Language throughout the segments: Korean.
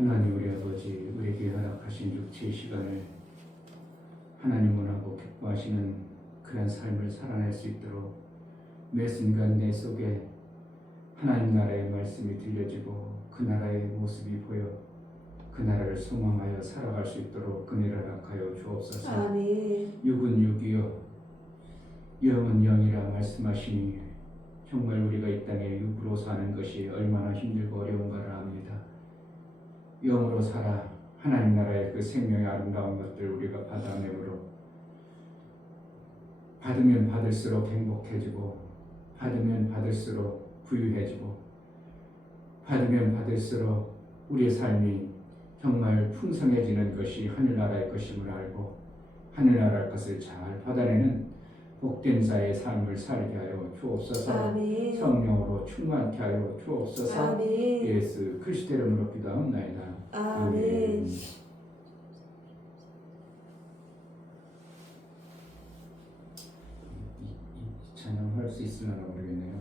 하나님 우리 아버지, 우리에게 허락하신 육체의 시간을 하나님 원하고 기뻐하시는 그런 삶을 살아낼 수 있도록 매 순간 내 속에 하나님 나라의 말씀이 들려지고 그 나라의 모습이 보여 그 나라를 소망하여 살아갈 수 있도록 은혜를 허락하여 주옵소서. 아멘. 육은 육이요 영은 영이라 말씀하시니 정말 우리가 이 땅에 육으로 사는 것이 얼마나 힘들고 어려운가를 압니다. 영으로 살아 하나님 나라의 그 생명의 아름다운 것들 우리가 받아내므로 받으면 받을수록 행복해지고 받으면 받을수록 부유해지고 받으면 받을수록 우리의 삶이 정말 풍성해지는 것이 하늘나라의 것임을 알고 하늘나라의 것을 잘 받아내는 복된 자의 삶을 살게 하여 주옵소서. 아멘. 성령으로 충만케 하여 주옵소서. 아멘. 예수 그리스도 이름으로 기도하옵나이다. 아멘. 이 찬양할 수 있으나 모르겠네요.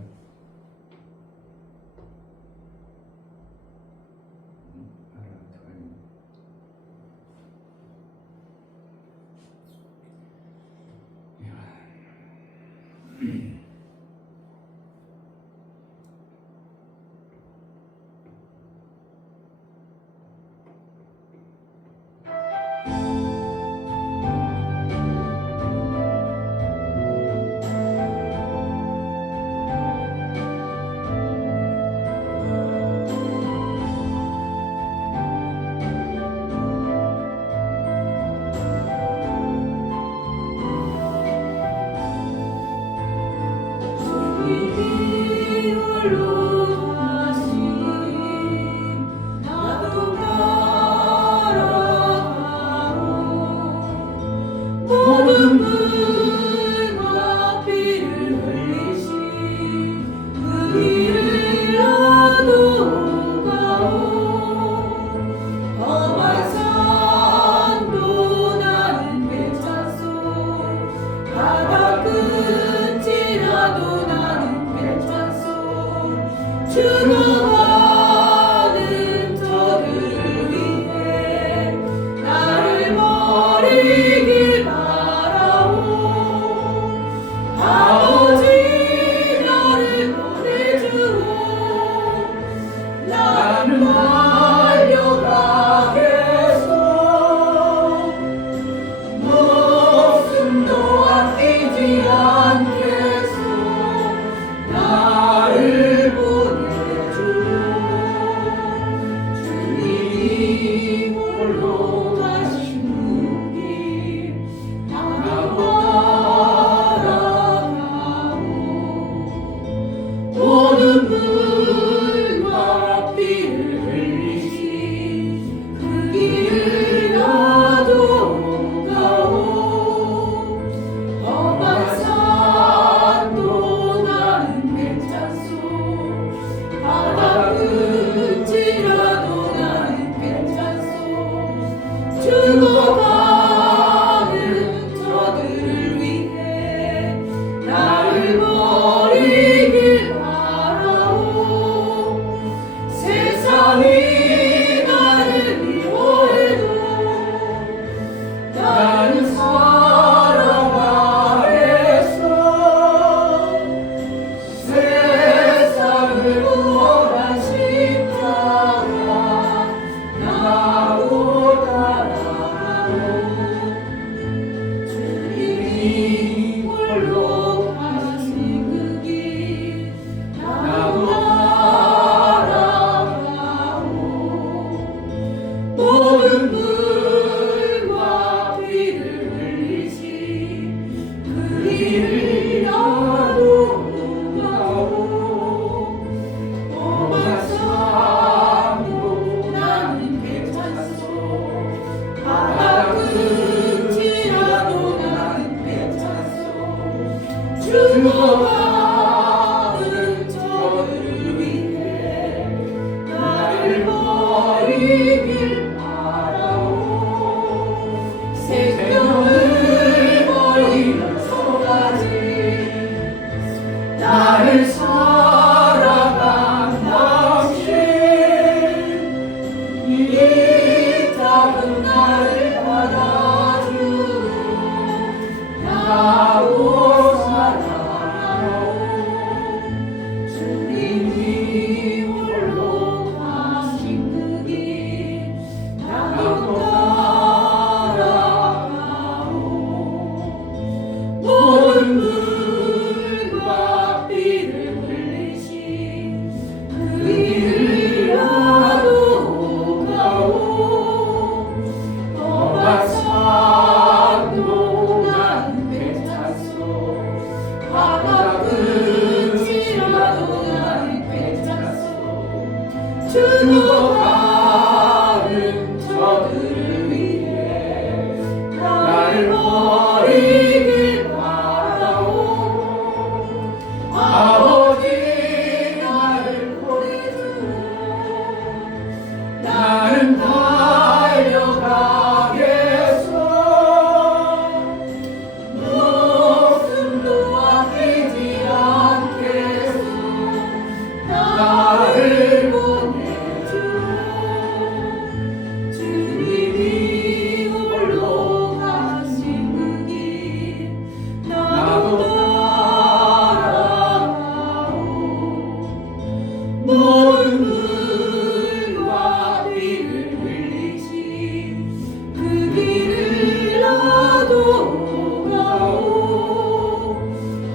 죽어가는 저들을 위해 나를 버리길 바라오. 아버지 나를 보내주오. 나는 달려가겠소. 목숨도 아끼지 않겠소. 나를 죽어가는 저들을 위해 나를 버리길 바라오. 세상이 나를 미워해도 나는 사랑하겠소. 세상을 구원한 십자가 나고 주님이 홀로 가신 그 길 나도 따라가오. 모든 물과 피를 흘리신 그 길을 나도 가오. 험한 삶도 나는 괜찮소. 바다 끝이라도 나는 괜찮소. 죽어가는 저들을 위해 나를 버리길 바라오. 이 작은 나를 받아주고 나고 사랑하오 주님이 홀로 가신 그 길 나도 따라가오 모든 물과 비를 흘리신 그 길을 나도 가오 험한 산도 나는 괜찮소 바다 끝이라도 나는 괜찮소 죽어가는 저들을 위해 나를 버리길 바라오 아버지 나를 보내주오 나는 달려가겠소 목숨도 아끼지 않겠소 나를 보내주오 주님이 홀로 가신 그 길 나도 따라가오 모든 물과 비를 흘리신 그 길을 나도 가오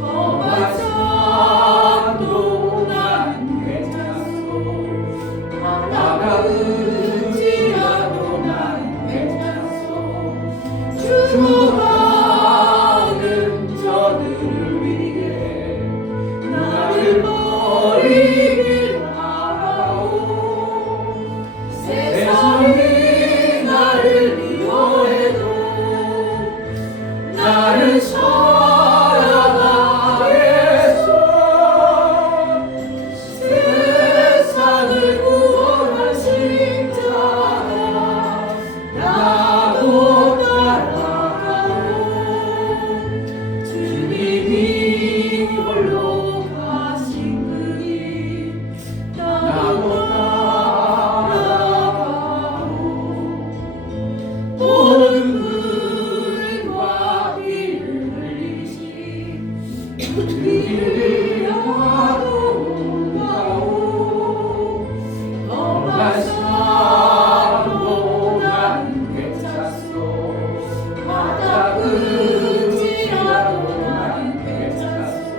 험한 산도 나는 괜찮소 바다 끝이라도 나는 괜찮소 죽어가는 저들을 위해 나를 버리길 바라오 세상이 나를 미워해도 나는 살아가겠소 세상을 구원하신 자라 나도 따라가오 주님이 홀로 가신 그 길 나도 따라가오 모든 물과 비를 흘리신 그 길을 나도 가오 험한 산도 나는 괜찮소 바다 끝이라도 나는 괜찮소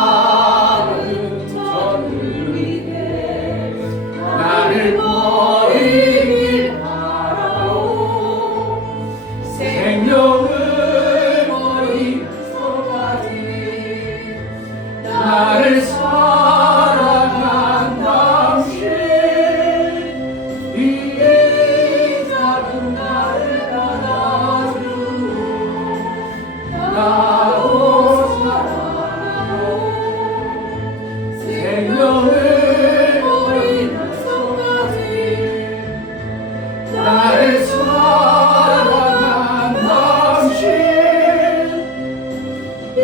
죽어가는 저들을 위해 나를 버리길 바라오 생명을 버리면서까지 나를 사랑한 당신 이 작은 나를 받아주고 나도 사랑하오 생명을 버리면서까지 나를 사랑한 당신 이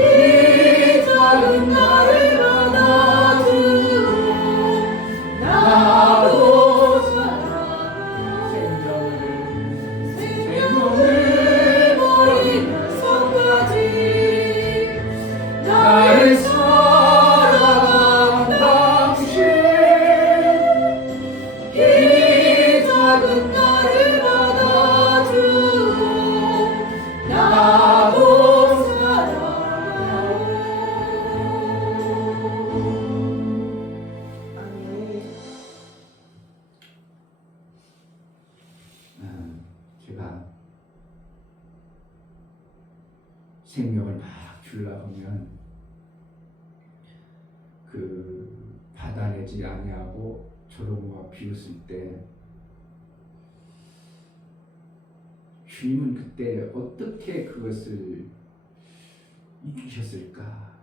작은 나를 받아주고 나도 사랑하오 생명을 버리면서까지 나를 사랑한 당신 이 작은 나를 받아주고 나도 사랑하오 아멘. 제가 생명을 막 주려고 하면 그 받아내지 아니하고 조롱과 비웃을 때 주님은 그때 어떻게 그것을 이기셨을까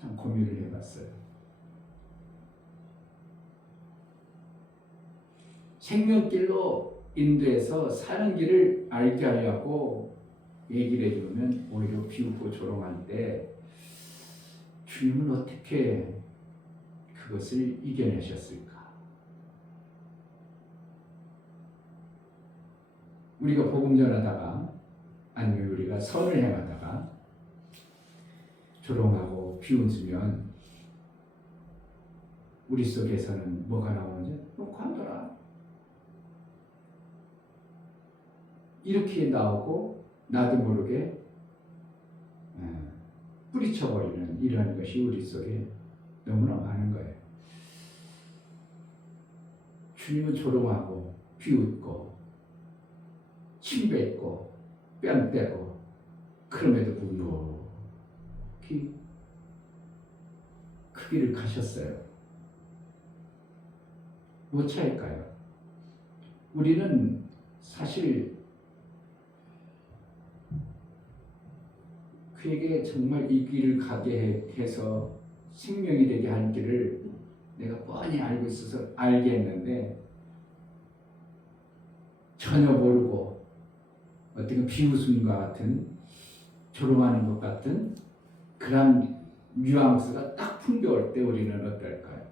참 고민을 해봤어요. 생명길로 인도해서 사는 길을 알게 하려고 얘기를 해주면 오히려 비웃고 조롱할 때 주님은 어떻게 그것을 이겨내셨을까? 우리가 복음 전하다가 아니면 우리가 선을 행하다가 조롱하고 비웃으면 우리 속에서는 뭐가 나오는지 관둬라 이렇게 나오고 나도 모르게 뿌리쳐버리는 이러한 것이 우리 속에 너무나 많은 거예요. 주님은 조롱하고 비웃고 침뱉고 뺨 떼고 그럼에도 묵묵히 그 길을 가셨어요. 뭐 차일까요? 우리는 사실 그에게 정말 이 길을 가게 해서 생명이 되게 한 길을 내가 뻔히 알고 있어서 알게 했는데 전혀 모르고 어떻게 비웃음과 같은 조롱하는 것 같은 그런 뉘앙스가 딱 풍겨올 때 우리는 어떨까요?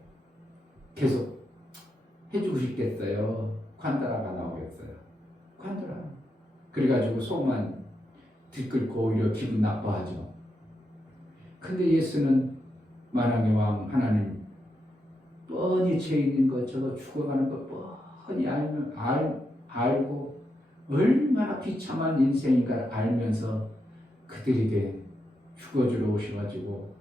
계속 해주고 싶겠어요. 관다라가 나오겠어요. 관다라. 그래가지고 속만 들끓고 오히려 기분 나빠하죠. 근데 예수는 만왕의 왕 하나님 뻔히 죄 있는 것 저거 죽어가는 것 뻔히 알고 얼마나 비참한 인생인가를 알면서 그들에게 죽어주러 오셔가지고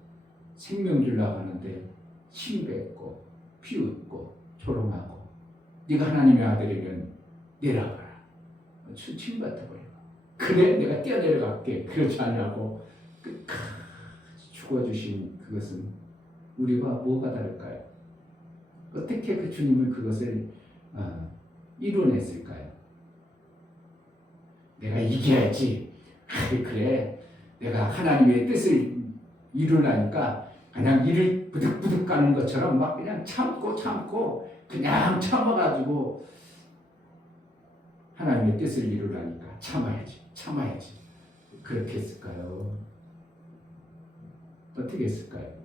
생명 주려고 하는데 침뱉고 비웃고 조롱하고 네가 하나님의 아들이면 내려가라 침뱉어버리고 그래 내가 뛰어내려갈게 그렇지 않냐고 끝까지 죽어주신 그것은 우리와 뭐가 다를까요? 어떻게 그 주님은 그것을 이뤄냈을까요? 내가 이겨야지. 그래 내가 하나님의 뜻을 이루라니까 그냥 이를 부득부득 가는 것처럼 막 그냥 참고 그냥 참아가지고 하나님의 뜻을 이루라니까 참아야지 그렇게 했을까요? 어떻게 했을까요?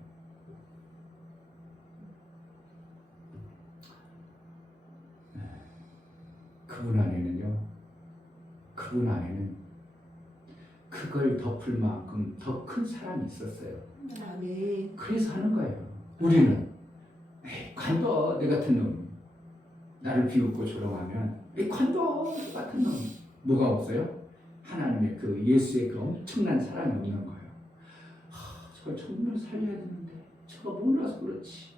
그분 안에는 그걸 덮을 만큼 더 큰 사랑이 있었어요. 아멘. 그래서 하는 거예요. 우리는 관둬 내 같은 놈 나를 비웃고 조롱하면 관둬 내 같은 놈 뭐가 없어요? 하나님의 그 예수의 그 엄청난 사랑이 없는 거예요. 저걸 정말 살려야 되는데 저거 몰라서 그렇지.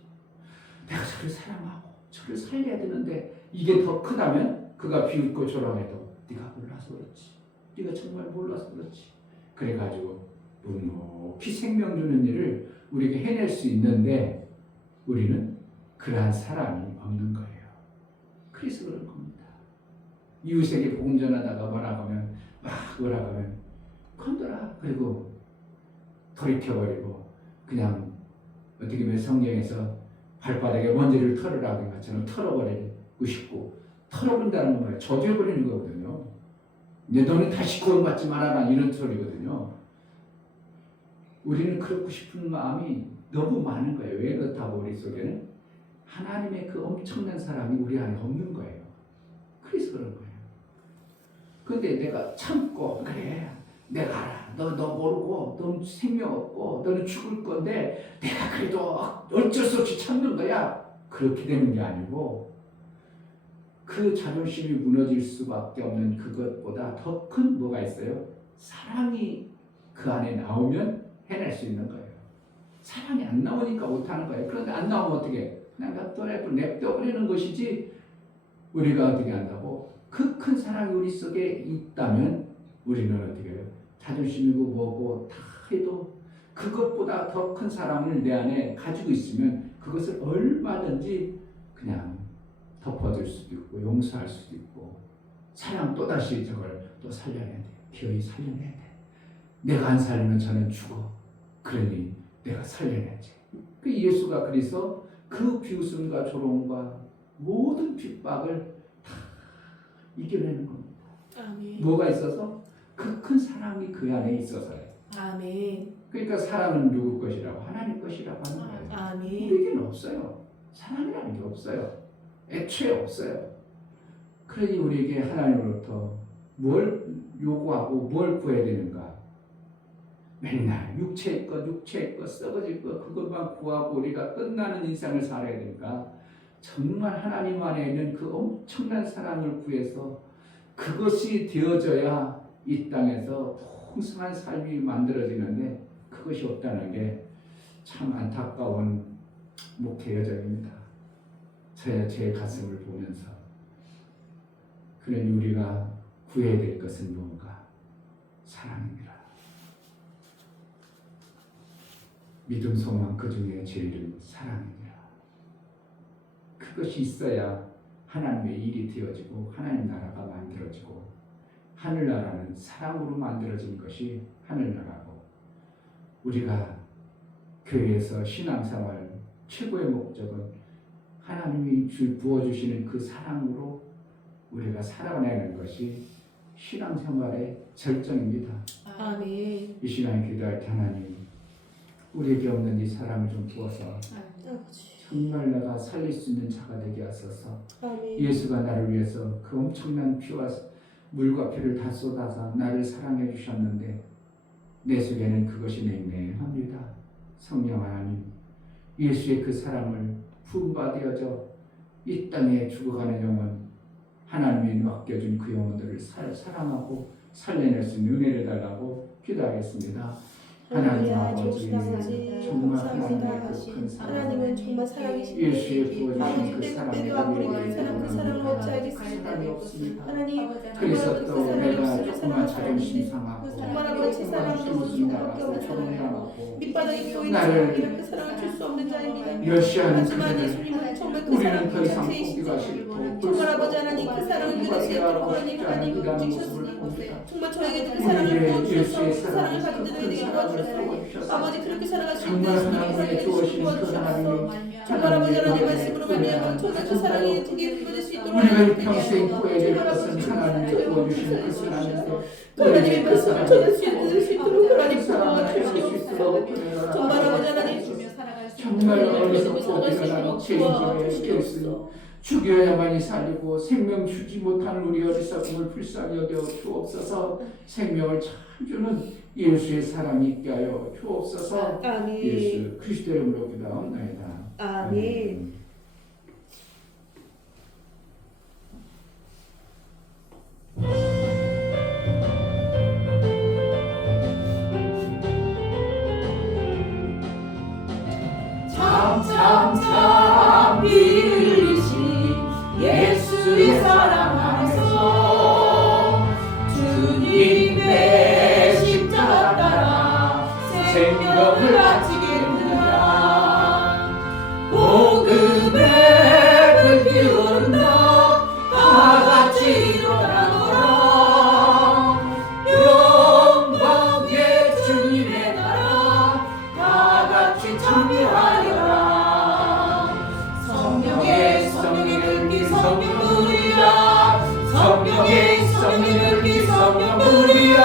내가 저를 사랑하고 저를 살려야 되는데 이게 더 크다면 그가 비웃고 조롱해도 네가 몰라서 그렇지. 네가 정말 몰라서 그렇지. 그래가지고 묵묵히 생명 주는 일을 우리에게 해낼 수 있는데 우리는 그러한 사랑이 없는 거예요. 그래서 그런 겁니다. 이웃에게 복음 전하다가 뭐라고 하면 건드라 그리고 돌이켜버리고 그냥 어떻게 보면 성경에서 발바닥에 먼지를 털으라고 한 것처럼 털어버리고 싶고 털어본다는 건 뭐예요? 저주해버리는 거거든요. 내 너는 다시 구원받지 말아라 이런 소리거든요. 우리는 그렇고 싶은 마음이 너무 많은 거예요. 왜 그렇다고 우리 속에는 하나님의 그 엄청난 사랑이 우리 안에 없는 거예요. 그래서 그런 거예요. 근데 내가 참고 그래 내가 알아 너 모르고 넌 생명 없고 너는 죽을 건데 내가 그래도 어쩔 수 없이 참는 거야. 그렇게 되는 게 아니고 그 자존심이 무너질 수밖에 없는 그것보다 더 큰 뭐가 있어요? 사랑이 그 안에 나오면 해낼 수 있는 거예요. 사랑이 안 나오니까 못하는 거예요. 그런데 안 나오면 어떻게 그냥 냅둬버리는 것이지 우리가 어떻게 한다고 그 큰 사랑이 우리 속에 있다면 우리는 어떻게 해요? 자존심이고 뭐고 다 해도 그것보다 더 큰 사랑을 내 안에 가지고 있으면 그것을 얼마든지 그냥 덮어줄 수도 있고 용서할 수도 있고 사랑 또다시 저걸 또 살려내야 돼. 기어이 살려내야 돼. 내가 안 살리면 저는 죽어. 그러니 내가 살려내야지. 그 예수가 그래서 그 비웃음과 조롱과 모든 핍박을 다 이겨내는 겁니다. 아멘. 뭐가 있어서? 그 큰 사랑이 그 안에 있어서요. 아멘. 그러니까 사랑은 누구 것이라고? 하나님 것이라고 하는 거예요. 아멘. 우리에게는 없어요. 사랑이라는 게 없어요. 애초에 없어요. 그러니 우리에게 하나님으로부터 뭘 요구하고 뭘 구해야 되는가? 맨날 육체의 것 썩어질 것 그것만 구하고 우리가 끝나는 인생을 살아야 되니까 정말 하나님 안에 있는 그 엄청난 사랑을 구해서 그것이 되어져야 이 땅에서 풍성한 삶이 만들어지는데 그것이 없다는 게 참 안타까운 목회 여정입니다. 제 가슴을 보면서 그러니 우리가 구해야 될 것은 뭔가? 사랑입니다. 믿음, 소망 그 중에 제일은 사랑입니다. 그것이 있어야 하나님의 일이 되어지고 하나님 나라가 만들어지고 하늘나라는 사랑으로 만들어진 것이 하늘나라고 우리가 교회에서 신앙생활 최고의 목적은 하나님이 부어주시는 그 사랑으로 우리가 살아내는 것이 신앙생활의 절정입니다. 아멘. 이 시간에 기도할 때 하나님 우리에게 없는 이 사랑을 좀 부어서 정말 내가 살릴 수 있는 자가 되게 하소서. 아멘. 예수가 나를 위해서 그 엄청난 피와 물과 피를 다 쏟아서 나를 사랑해 주셨는데 내 속에는 그것이 냉랭합니다. 성령 하나님 예수의 그 사랑을 품받아져 이 땅에 죽어가는 영혼 하나님이 맡겨준 그 영혼들을 사랑하고 살려낼 수 있는 은혜를 달라고 기도하겠습니다. 하나님 아버지 정말 하나님의 큰 사랑 하나님은 정말 사랑이신 예수의 부어주신 그 사랑에 때도 아무리 그 사랑 그 사랑을 없지 않겠습니다. 사랑이 없습니다. 하나님 그래서 또 정말 내가 그 조금만 사랑을 자존심 사랑하는데 상하고 정말 아버지 사랑으로 주님밖에 없잖아요. 밑바닥에 보이는 사람이란 그 사랑을 줄 수 없는 자입니다. 멸시하는 하지만 그들을 예수님은 정말 그 우리는 사랑 더 그 이상 자체이시지. 포기가 싫고 정말 아버지 하나님 그 사랑을 믿을 수 있도록 하나님 하나님을 이라는 움직이셨으니 모습을 봅니다. 정말 저에게도 그 사랑을 우리에게 부어주셔서 예수의 그 사랑을 사랑을 가진 자들에게 큰 도와주셔서 사랑을 주셔서 아버지 그렇게 살아갈 수 있는 정말 주님이 하나님의 살게 주어진 그 도와주셔서 하나님이 정말 아버지 하나님 하나님의 말씀으로 말미암아 저희가 그 사랑이 되게 누려질 수 있도록 우리가 하나님 평생 구해야 될 정말 것은 아버지 하나님이 부어주신 그 사랑인데 하나님의 말씀을 전할 수 있도록 하나님 사랑을 도와주시옵소서. 정말 아버지 하나님 정말 어리석고 비련한 죄인들의 예수 죽여야만이 살리고 생명 주지 못하는 우리 어리석음을 불쌍히 여겨 주옵소서. 생명을 참 주는 예수의 사랑이 있게 하여 주옵소서. 아멘. 예수 그리스도의 이름으로 기도하옵나이다. 아멘. 참 피를 흘리신 예수의 사랑 안에서 주님의 십자가 따라 생명을 바치겠느냐. 복음의 불이 오른다 다같이 일어나노라. 영광의 주님의 나라 다같이 참여하리라. 성령의 불기 성령불이라. 성령의 불기 성령불이라.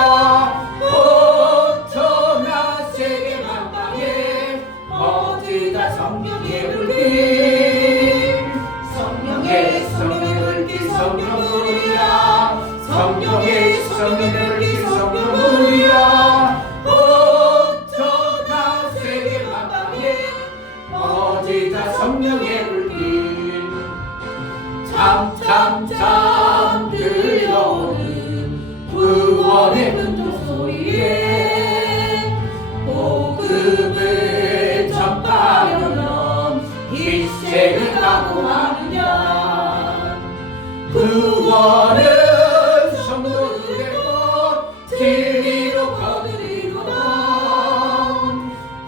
어쩌나 세계 만방에 퍼지다 성령의 불기. 성령의 불기 성령불이라. 성령의 불기 성령불이라. 어쩌나 세계 만방에 퍼지다 성령의 불길. 잠잠잠 들려오는 구원의 분노 소리에 복음을 전파하려면 일생을 각오하느냐. 구원은 성도들의 것 진리로 거두리로다.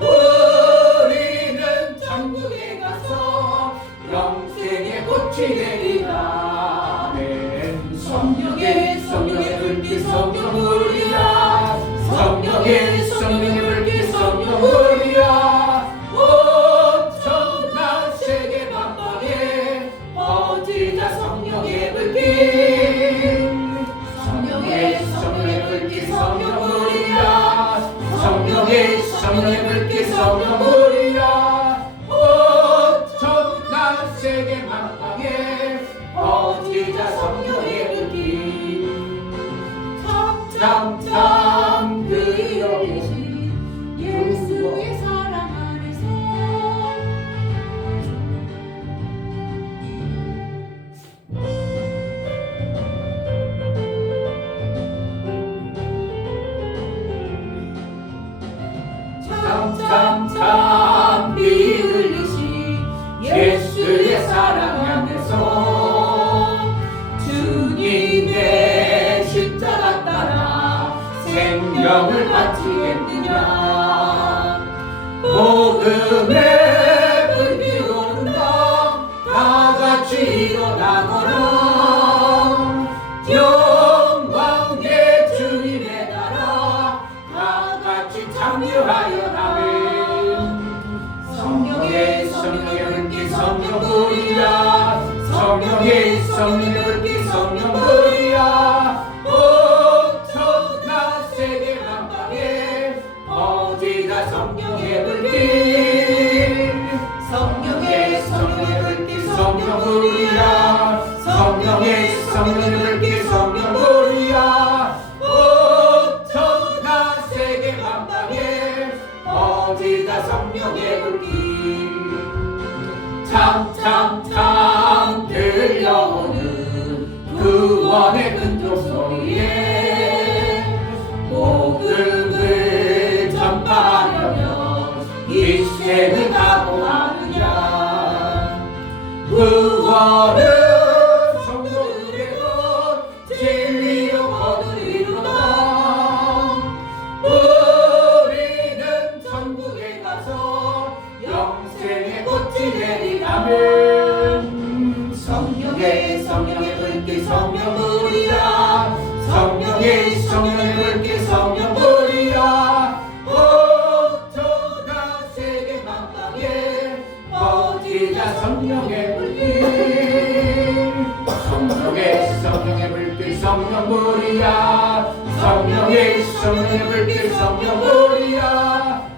우리는 천국에 가서 영생의 꽃이 되리라. 성령의 불기 성령불이라. 성령의 불기 성령불이라. 어쩌나 세계 만방에 퍼지자 성령의 불기. 성령의 불기 성령불이라. 성령의 불기 성령불이라. 어쩌나 세계 만방에 퍼지자 성령의 불기. 일어나거라 영광의 주님의 나라 다 같이 참여하여 아멘. 성령의 불길 성령 부리라 성령의 불길 성령 부리라 엄청난 세계 만방에 어디가 성령의 불길 성령의 불길 성령 부리라 성령의 불길 성령 부리라 엄청난 세계 만방에 어디가 성령의 불길 참참참 들려오는 구원의 근종 소리에 복음을 전파하려면 이 시대를 각오하느냐 구원은 성도들에게 진리로 거두리로다 우리는 천국에 가서 영생의 꽃이 내리라면 성령의 불길 성령 부리라 성령의 불길 성령 부리라 엄청난 세계 만방에 어디가 성령의 불길 성령의 불길 성령 부리라 성령의 불길 성령 부리라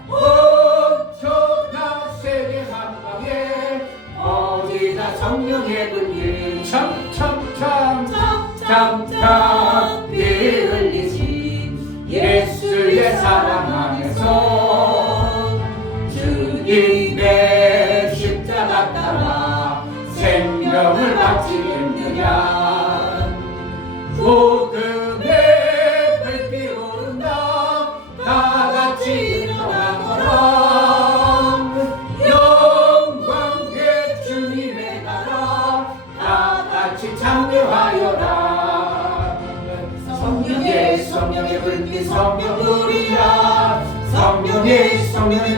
엄청난 세계 만방에 어디가 성령의 불길 참참 피 흘리신 예수의 사랑 안에서 주님의 십자가 따라 생명을 바치겠느냐 복음의 불빛 오른다 다같이 일어나거라 영광의 주님의 나라 다같이 참여하여라 성령의 불길 성령 부리라 성령의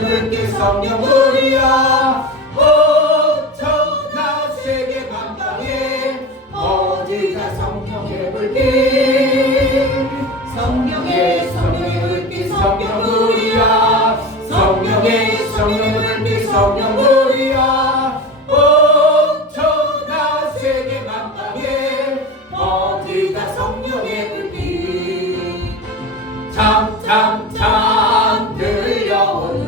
불길 성령 부리라 엄청난 세계 만방에 어디가 성령의 불길 성령의 불길 성령 부리라 성령의 불길 성령 부리라 엄청난 세계 만방에 어디가 성령의 불길 참참참 들려오는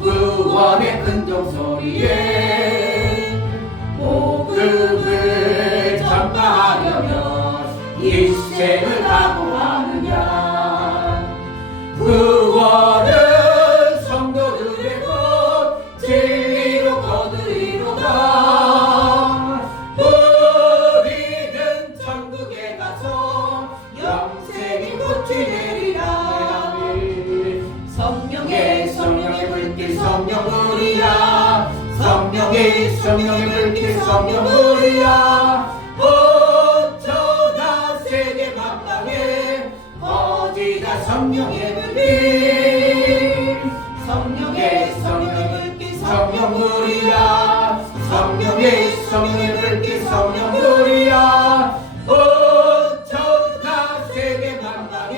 구원의 근종 소리에 복음을 전파하려면 이 시대를 각오하느냐 구원은 성도들의 것 진리로 거두리로다 우리는 천국에 가서 영생의 꽃이 내리라 성령의 불길 성령 부리라 성령의 불길 성령 부리라 엄청난 세계 만방에 어디가 성령의 불길 성령의 불길 성령 부리라 성령의 불길 성령 부리라 엄청난 세계 만방에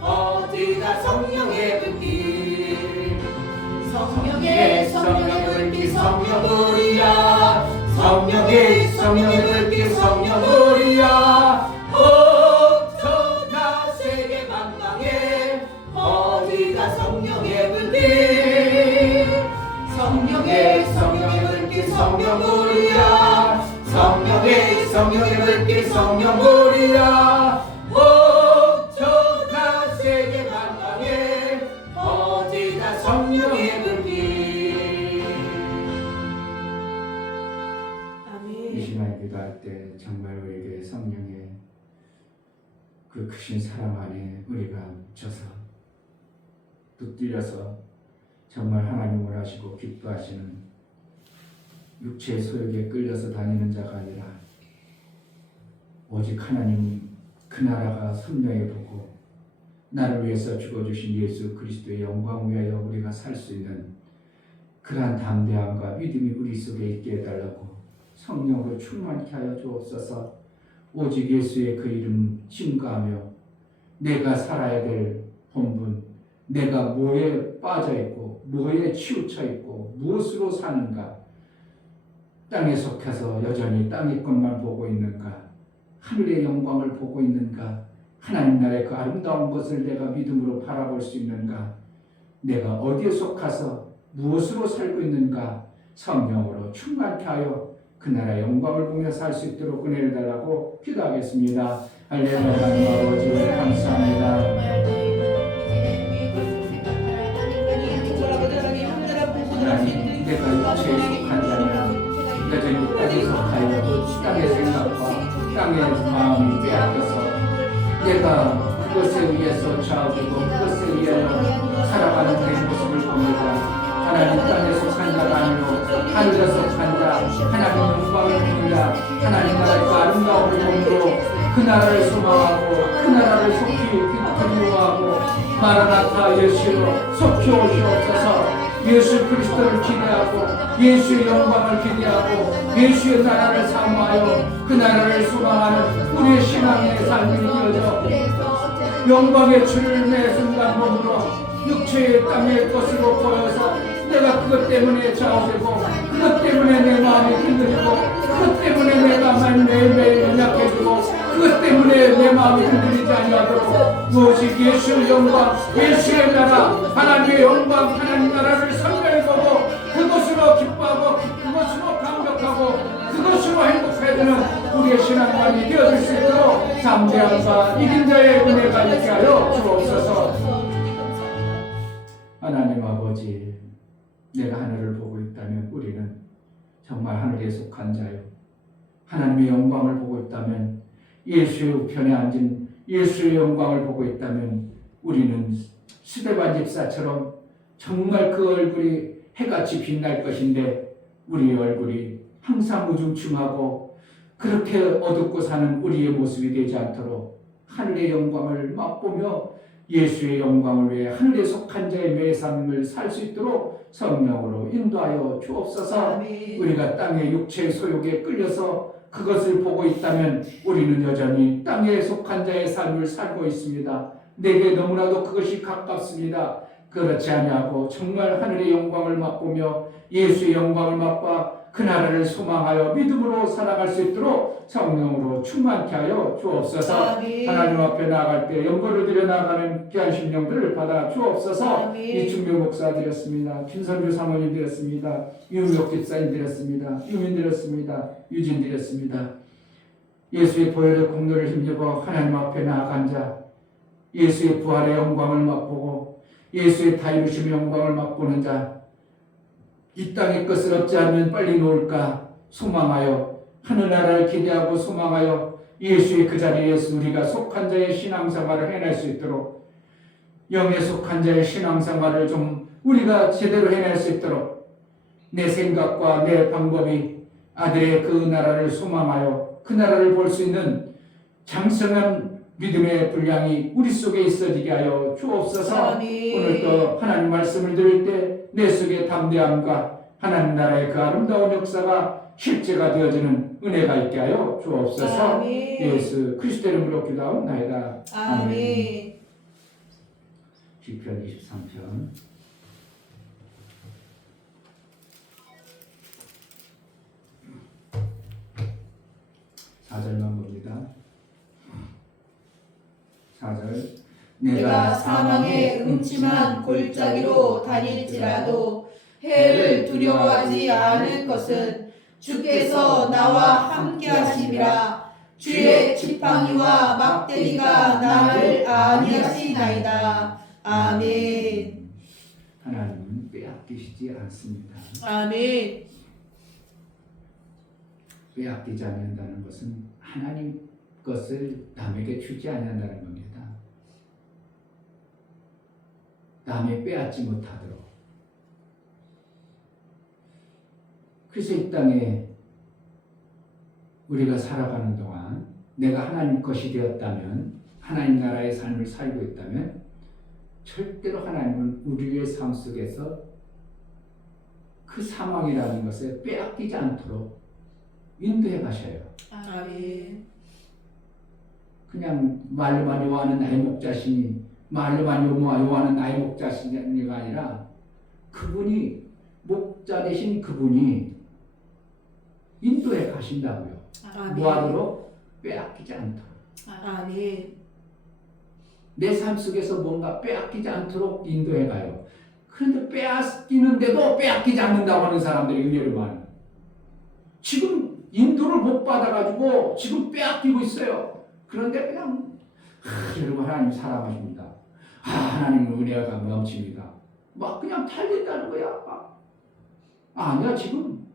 어디가 성령의 불길 성령의 불길 성령 부리라 성령의 불길 성령 부리라 엄청난 세계 만방에 어디가 성령의 불길 성령의 불길 성령 부리라 성령의 불길 성령 부리라 엄청난 세계 만방에 어디가 성령의 불길 이 시간 기도할 때 정말 우리에게 성령의 그 크신 사랑 안에 우리가 묻혀서 붙들려서 정말 하나님 원하시고 기뻐하시는 육체의 소욕에 끌려서 다니는 자가 아니라 오직 하나님 그 나라가 선명해 보고 나를 위해서 죽어주신 예수 그리스도의 영광 위하여 우리가 살 수 있는 그러한 담대함과 믿음이 우리 속에 있게 해달라고 성령으로 충만케 하여 주옵소서. 오직 예수의 그 이름 증거하며 내가 살아야 될 본분, 내가 뭐에 빠져 있고 뭐에 치우쳐 있고 무엇으로 사는가, 땅에 속해서 여전히 땅의 것만 보고 있는가, 하늘의 영광을 보고 있는가, 하나님 나라의 그 아름다운 것을 내가 믿음으로 바라볼 수 있는가, 내가 어디에 속해서 무엇으로 살고 있는가, 성령으로 충만케 하여 그 나라의 영광을 보며 살 수 있도록 은혜를 달라고 기도하겠습니다. 할렐루야. 하나님 아버지 감사합니다. 하나님, 내가 육체에 속한 자는 여전히 땅에 속하여 땅의 생각과 땅의 마음이 빼앗겨서 내가 그것에 의해서 좌우되고 그것에 의하여 살아가는 내 모습을 봅니다. 하나님, 땅에 속한 자가 아니고 하늘에 속한 자, 하나님 영광을 보느라 하나님 나라의 그 아름다움을 보므로 그 나라를 소망하고 그 나라를 속히 그리워하고 마라나타 예수로 속히 오시옵소서. 예수 그리스도를 기대하고 예수의 영광을 기대하고 예수의 나라를 사모하여 그 나라를 소망하는 우리의 신앙의 삶이 되어져 영광의 주를 매 순간 몸으로 육체의 땅의 것으로 보여서 내가 그것 때문에 좌우되고 그것 때문에 내 마음이 흔들리고 그것 때문에 내가 매일매일 연약해지고 그것 때문에 내 마음이 흔들리지 아니하도록 오직 예수의 영광, 예수의 나라, 하나님의 영광, 하나님 나라를 선별해보고 그것으로 기뻐하고 그것으로 감격하고 그것으로 행복해지는 우리의 신앙관이 되어질 수 있도록 담대함과 이긴 자의 은혜가 있게 하여 주옵소서. 하나님 아버지, 내가 하늘을 보고 있다면 우리는 정말 하늘에 속한 자요, 하나님의 영광을 보고 있다면 예수의 우편에 앉은 예수의 영광을 보고 있다면 우리는 스데반 집사처럼 정말 그 얼굴이 해같이 빛날 것인데 우리의 얼굴이 항상 우중충하고 그렇게 어둡고 사는 우리의 모습이 되지 않도록 하늘의 영광을 맛보며 예수의 영광을 위해 하늘에 속한 자의 매 삶을 살 수 있도록 성령으로 인도하여 주옵소서. 우리가 땅의 육체의 소욕에 끌려서 그것을 보고 있다면 우리는 여전히 땅에 속한 자의 삶을 살고 있습니다. 내게 너무나도 그것이 가깝습니다. 그렇지 아니하고 정말 하늘의 영광을 맛보며 예수의 영광을 맛봐 그 나라를 소망하여 믿음으로 살아갈 수 있도록 성령으로 충만케 하여 주옵소서. 하나님 앞에 나아갈 때 영광을 드려 나아가는 귀한 심령들을 받아 주옵소서. 이충묘 목사 드렸습니다. 김선주 사모님 드렸습니다. 유명옥 집사님 드렸습니다. 유민 드렸습니다. 유진 드렸습니다. 예수의 보혈의 공로를 힘입어 하나님 앞에 나아간 자, 예수의 부활의 영광을 맛보고 예수의 다 이루심의 영광을 맛보는 자, 이 땅의 것을 얻지 않으면 빨리 놓을까 소망하여 하늘나라를 기대하고 소망하여 예수의 그 자리에서 우리가 속한 자의 신앙생활을 해낼 수 있도록, 영에 속한 자의 신앙생활을 좀 우리가 제대로 해낼 수 있도록 내 생각과 내 방법이 아들의 그 나라를 소망하여 그 나라를 볼 수 있는 장성한 믿음의 분량이 우리 속에 있어지게 하여 주옵소서. 오늘도 하나님 말씀을 들을 때 내 속에 담대함과 하나님 나라의 그 아름다운 역사가 실제가 되어지는 은혜가 있게 하여 주옵소서. 예수 그리스도의 이름으로 기도하옵나이다. 아멘. 시편 23편 4절만 봅니다. 4절. 내가 사망의 음침한 골짜기로 다닐지라도 해를 두려워하지 않을 것은 주께서 나와 함께 하심이라. 주의 지팡이와 막대기가 나를 안위하시나이다. 아멘. 하나님은 빼앗기시지 않습니다. 아멘. 빼앗기지 않는다는 것은 하나님 것을 남에게 주지 않는다는 겁니다. 남이 빼앗지 못하도록. 그래서 이 땅에 우리가 살아가는 동안 내가 하나님 것이 되었다면, 하나님 나라의 삶을 살고 있다면 절대로 하나님은 우리의 삶 속에서 그 사망이라는 것에 빼앗기지 않도록 인도해 가셔요. 아멘. 그냥 말로만 요하는 나의 목자시니, 말로만 요하는 나의 목자시니가 아니라 그분이 목자 되신 그분이 인도해 가신다고요. 아멘. 뭐하도록? 빼앗기지 않도록. 아멘. 내 삶 속에서 뭔가 빼앗기지 않도록 인도해 가요. 그런데 빼앗기는데도 빼앗기지 않는다고 하는 사람들이 의외로 많아요. 지금 인도를 못 받아가지고 지금 빼앗기고 있어요. 그런데 그냥 여러분 하나님 사랑하십니다. 하나님은 은혜가 넘칩니다. 막 그냥 달린다는 거야. 아니야, 지금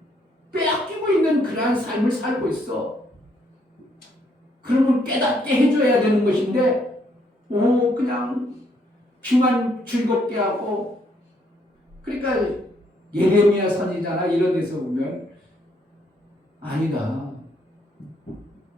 빼앗기고 있는 그러한 삶을 살고 있어. 그러면 깨닫게 해줘야 되는 것인데 그냥 귀만 즐겁게 하고. 그러니까 예레미야 선지자나 이런 데서 보면 아니다.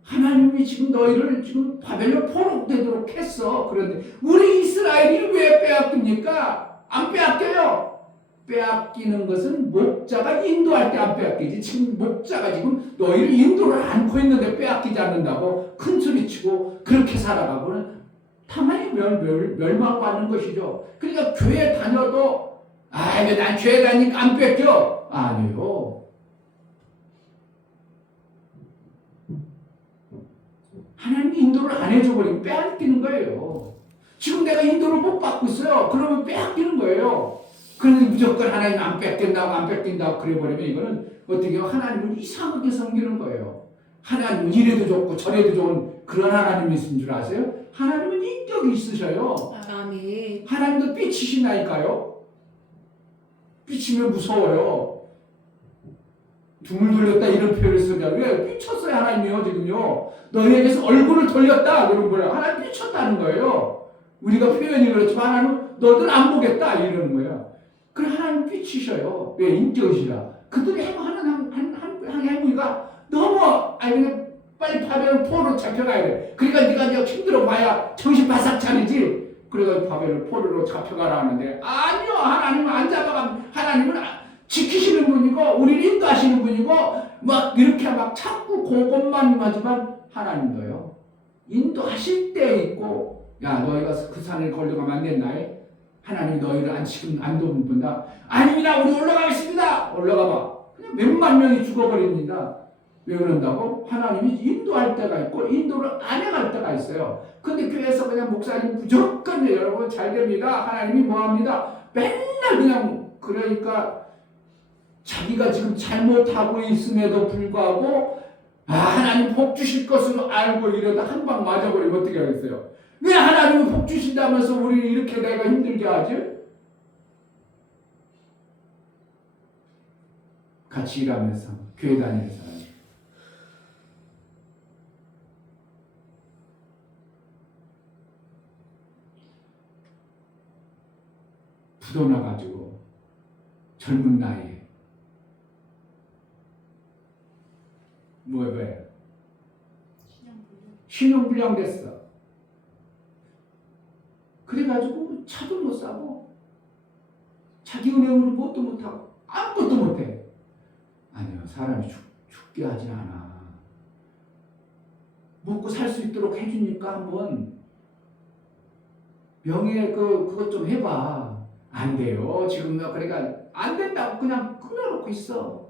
하나님이 지금 너희를 지금 바벨론 포로되도록 했어. 그런데 우리 이스라엘이 왜 빼앗깁니까? 안 빼앗겨요. 빼앗기는 것은 목자가 인도할 때 안 빼앗기지. 지금 목자가 지금 너희를 인도를 않고 있는데 빼앗기지 않는다고 큰 소리치고 그렇게 살아가고는 당연히 멸망받는 것이죠. 그러니까 교회 다녀도 난 교회 다니니까 안 뺏겨. 아니요. 하나님이 인도를 안 해줘 버리면 빼앗기는 거예요. 지금 내가 인도를 못 받고 있어요. 그러면 빼앗기는 거예요. 그런데 무조건 하나님 안 뺏긴다고 그래버리면 이거는 어떻게 해요? 하나님을 이상하게 섬기는 거예요. 하나님은 이래도 좋고 저래도 좋은 그런 하나님이신 줄 아세요? 하나님은 인격이 있으셔요. 아멘. 하나님도 삐치시나니까요. 삐치면 무서워요. 등을 돌렸다 이런 표현을 쓰냐. 왜? 삐쳤어요 하나님이요 지금요. 너희에게서 얼굴을 돌렸다 그런 거예요. 하나님 삐쳤다는 거예요. 우리가 표현이 그렇지만 하나님은 너희들 안 보겠다 이러는 거예요. 그래 하나님 삐치셔요. 왜? 인격이시라. 그들이 행하는 행위가 너무 그냥 빨리 바벨론 포로로 잡혀가야 돼. 그러니까 네가 이제 힘들어 봐야 정신 바싹 차리지. 그래서 바벨론 포로로 잡혀가라 하는데 아니요. 하나님은 안 잡아가. 하나님은 지키시는 분이고 우리를 인도하시는 분이고 막 이렇게 막 자꾸 그것만 하지만 하나님도요. 인도하실 때 있고 너희가 그 산을 걸려가면 안 된다. 하나님이 너희를 지금 안 돕는다. 아닙니다. 우리 올라가겠습니다. 올라가봐. 그냥 몇만 명이 죽어버립니다. 왜 그런다고? 하나님이 인도할 때가 있고 인도를 안 해갈 때가 있어요. 근데 교회에서 그냥 목사님 무조건 여러분 잘 됩니다. 하나님이 뭐합니다. 맨날 그냥 그러니까 자기가 지금 잘못하고 있음에도 불구하고 하나님 복 주실 것으로 알고 이러다 한 방 맞아버리면 어떻게 하겠어요? 왜 하나님은 복 주신다면서 우리를 이렇게 내가 힘들게 하지? 같이 일하면서 교회 다니면서 부도나가지고 젊은 나이에 뭐예요? 신용불량 됐어. 그래가지고 차도 못 사고 자기 은행으로 뭣도 못하고 아무것도 못해. 아니요. 사람이 죽게 하진 않아. 먹고 살 수 있도록 해주니까 한번 명예 그것 좀 해봐. 안 돼요. 지금 그러니까 안 된다고 그냥 끊어놓고 있어.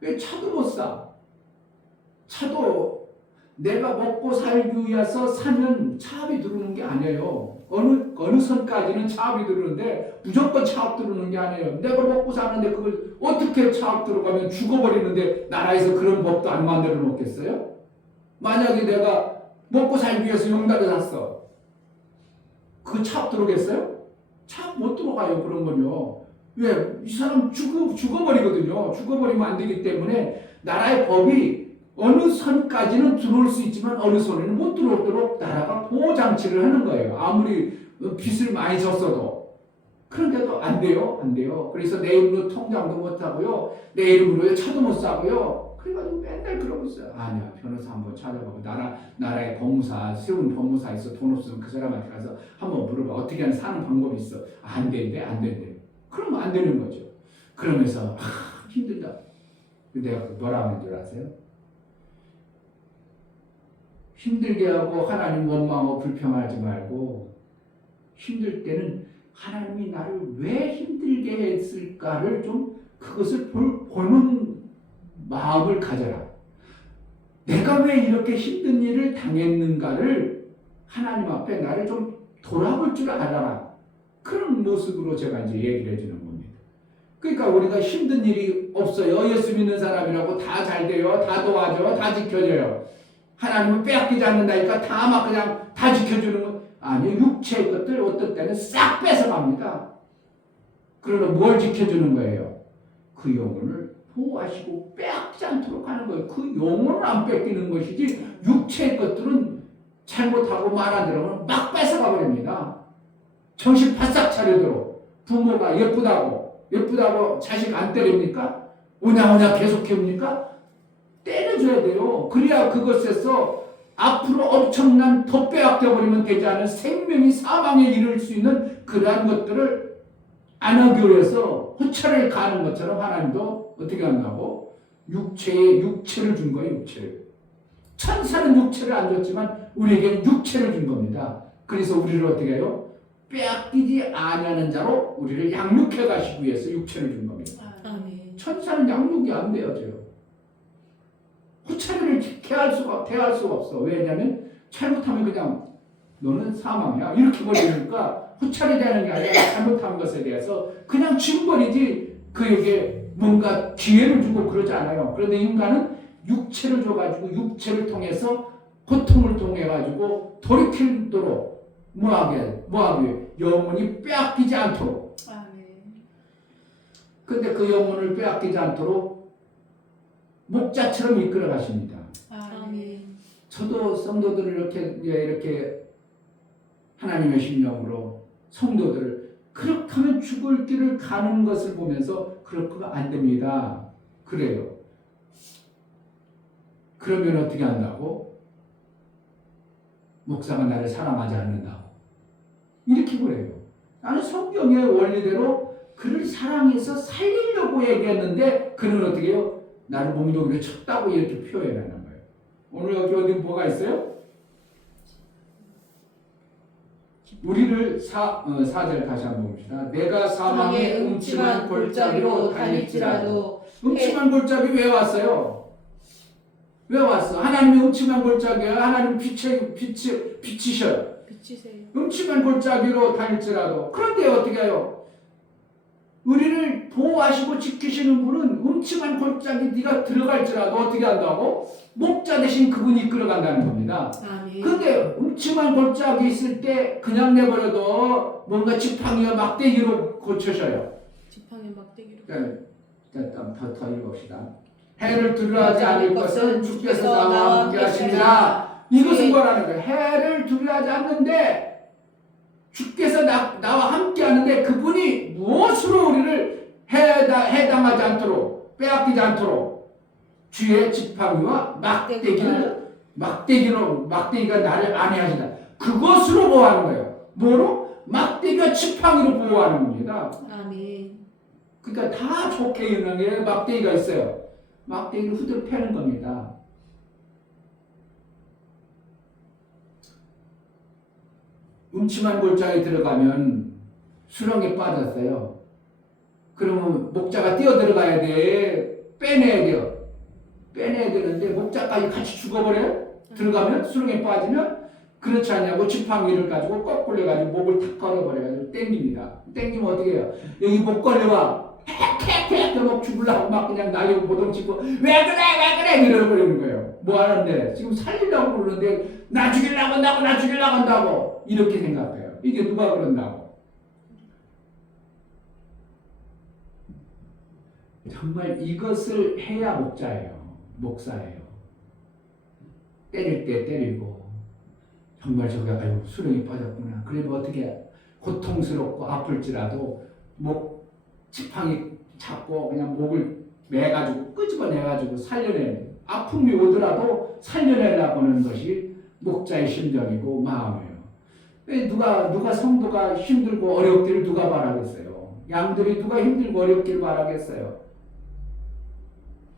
왜 차도 못 사? 차도 내가 먹고 살기 위해서 사면 차압이 들어오는 게 아니에요. 어느 선까지는 차압이 들어오는데 무조건 차압 들어오는 게 아니에요. 내가 먹고 사는데 그걸 어떻게 차압 들어가면 죽어버리는데 나라에서 그런 법도 안 만들어 놓겠어요? 만약에 내가 먹고 살기 위해서 용달을 샀어. 그 차압 들어오겠어요? 차압 못 들어가요. 그런 건요. 왜? 이 사람 죽어버리거든요. 죽어버리면 안 되기 때문에 나라의 법이 어느 선까지는 들어올 수 있지만 어느 선에는 못 들어오도록 나라가 보호장치를 하는 거예요. 아무리 빚을 많이 졌어도. 그런데도 안 돼요. 안 돼요. 그래서 내 이름으로 통장도 못 하고요. 내 이름으로 차도 못 사고요. 그래가지고 맨날 그러고 있어요. 아니야. 변호사 한번 찾아보고 나라의 법무사, 세운 법무사 있어. 돈 없으면 그 사람한테 가서 한번 물어봐. 어떻게 하면 사는 방법이 있어. 안 된대. 안 된대. 그러면 안 되는 거죠. 그러면서 힘들다. 내가 뭐라 하는 줄 아세요? 힘들게 하고 하나님 원망하고 불평하지 말고 힘들 때는 하나님이 나를 왜 힘들게 했을까를 좀 그것을 보는 마음을 가져라. 내가 왜 이렇게 힘든 일을 당했는가를 하나님 앞에 나를 좀 돌아볼 줄 알아라. 그런 모습으로 제가 이제 얘기를 해주는 겁니다. 그러니까 우리가 힘든 일이 없어요. 예수 믿는 사람이라고 다 잘 돼요. 다 도와줘요. 다 지켜줘요. 하나님은 빼앗기지 않는다니까 다 막 그냥 다 지켜주는 거 아니에요. 육체의 것들 어떤 때는 싹 뺏어갑니다. 그러나 뭘 지켜주는 거예요? 그 영혼을 보호하시고 빼앗지 않도록 하는 거예요. 그 영혼을 안 뺏기는 것이지 육체의 것들은 잘못하고 말 안 들으면 막 뺏어가 버립니다. 정신 바싹 차리도록 부모가 예쁘다고 자식 안 때립니까? 오냐오냐 계속 키웁니까? 때려줘야 돼요. 그래야 그것에서 앞으로 엄청난 더 빼앗겨 버리면 되지 않은 생명이 사망에 이를 수 있는 그러한 것들을 안 하기 위해서 호차를 가는 것처럼 하나님도 어떻게 한다고? 육체를 준 거예요. 육체를. 천사는 육체를 안 줬지만 우리에게 육체를 준 겁니다. 그래서 우리를 어떻게 해요? 빼앗기지 아니하는 자로 우리를 양육해 가시기 위해서 육체를 준 겁니다. 아멘. 천사는 양육이 안 되어져요. 호차를 대할 수가 없어. 왜냐하면 잘못하면 그냥 너는 사망이야 이렇게 버리니까 호차를 대하는 게 아니라 잘못한 것에 대해서 그냥 징벌이지 그에게 뭔가 기회를 주고 그러지 않아요. 그런데 인간은 육체를 줘가지고 육체를 통해서 고통을 통해 가지고 돌이키도록 뭐하게 영혼이 빼앗기지 않도록. 아멘. 근데 그 영혼을 빼앗기지 않도록 목자처럼 이끌어 가십니다. 아멘. 저도 성도들을 이렇게 하나님의 심령으로 성도들을 그렇게 하면 죽을 길을 가는 것을 보면서 그렇게 안 됩니다. 그래요. 그러면 어떻게 한다고? 목사가 나를 사랑하지 않는다고. 이렇게 그래요. 나는 성경의 원리대로 그를 사랑해서 살리려고 얘기했는데 그는 어떻게 해요? 나를 몽둥이로 쳤다고 이렇게 표현하는 거예요. 오늘 여기 어디 뭐가 있어요? 우리를 4절 다시 한번 봅시다. 내가 사망의 음침한 골짜기로 다닐지라도. 음침한 골짜기 왜 왔어요? 왜 왔어? 하나님이 음침한 골짜기야. 하나님 빛이셔요. 비치세요. 음침한 골짜기로 다닐지라도. 그런데 어떻게 해요? 우리를 보호하시고 지키시는 분은 음침한 골짜기 네가 들어갈지라도 어떻게 한다고? 목자 대신 그분이 이끌어간다는 겁니다. 아멘. 근데 음침한 골짜기 있을 때 그냥 내버려도 뭔가 지팡이와 막대기로 고쳐셔요. 지팡이 막대기로. 더 읽읍시다. 해를 두려워하지 않을 것은 주께서 나와 함께 하시니라. 이것은 뭐라는 거예요? 해를 두려워하지 않는데 주께서 나와 함께 하는데 그분이 무엇으로 우리를 해당하지 않도록 빼앗기지 않도록 주의 지팡이와 막대기가 나를 안해하시다. 그것으로 보호하는 거예요. 뭐로? 막대기와 지팡이로 보호하는 겁니다. 아멘. 그러니까 다 좋게 유명해. 막대기가 있어요. 막대기를 후들 패는 겁니다. 음침한 골짜기에 들어가면 수렁에 빠졌어요. 그러면 목자가 뛰어 들어가야 돼. 빼내야 돼요. 빼내야 되는데 목자까지 같이 죽어버려요. 들어가면 수렁에 빠지면 그렇지 않냐고 지팡이를 가지고 거꾸로 가지고 목을 탁 걸어버려가지고 땡깁니다. 땡기면 어떻게 해요? 여기 목 걸려와. 핵 막 죽으려고 막 그냥 날리고 보동치고 왜 그래 이러버리는 거예요. 뭐 하는데 지금 살리려고 그러는데 나 죽이려고 한다고 이렇게 생각해요. 이게 누가 그런다고? 정말 이것을 해야 목사예요. 때릴 때 때리고 정말 저게 아유 수렁이 빠졌구나. 그래도 어떻게 고통스럽고 아플지라도 목 지팡이 잡고 그냥 목을 매가지고 끄집어내가지고 살려내는 아픔이 오더라도 살려내려고 하는 것이 목자의 심정이고 마음이에요. 왜 누가 성도가 힘들고 어렵기를 누가 바라겠어요? 양들이 누가 힘들고 어렵기를 바라겠어요?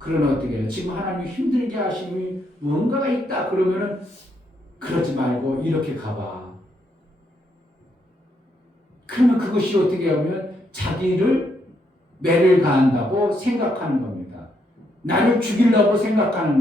그러면 어떻게 해요? 지금 하나님이 힘들게 하심이 뭔가가 있다 그러면은 그러지 말고 이렇게 가봐. 그러면 그것이 어떻게 하면 자기를 매를 가한다고 생각하는 겁니다. 나를 죽이려고 생각하는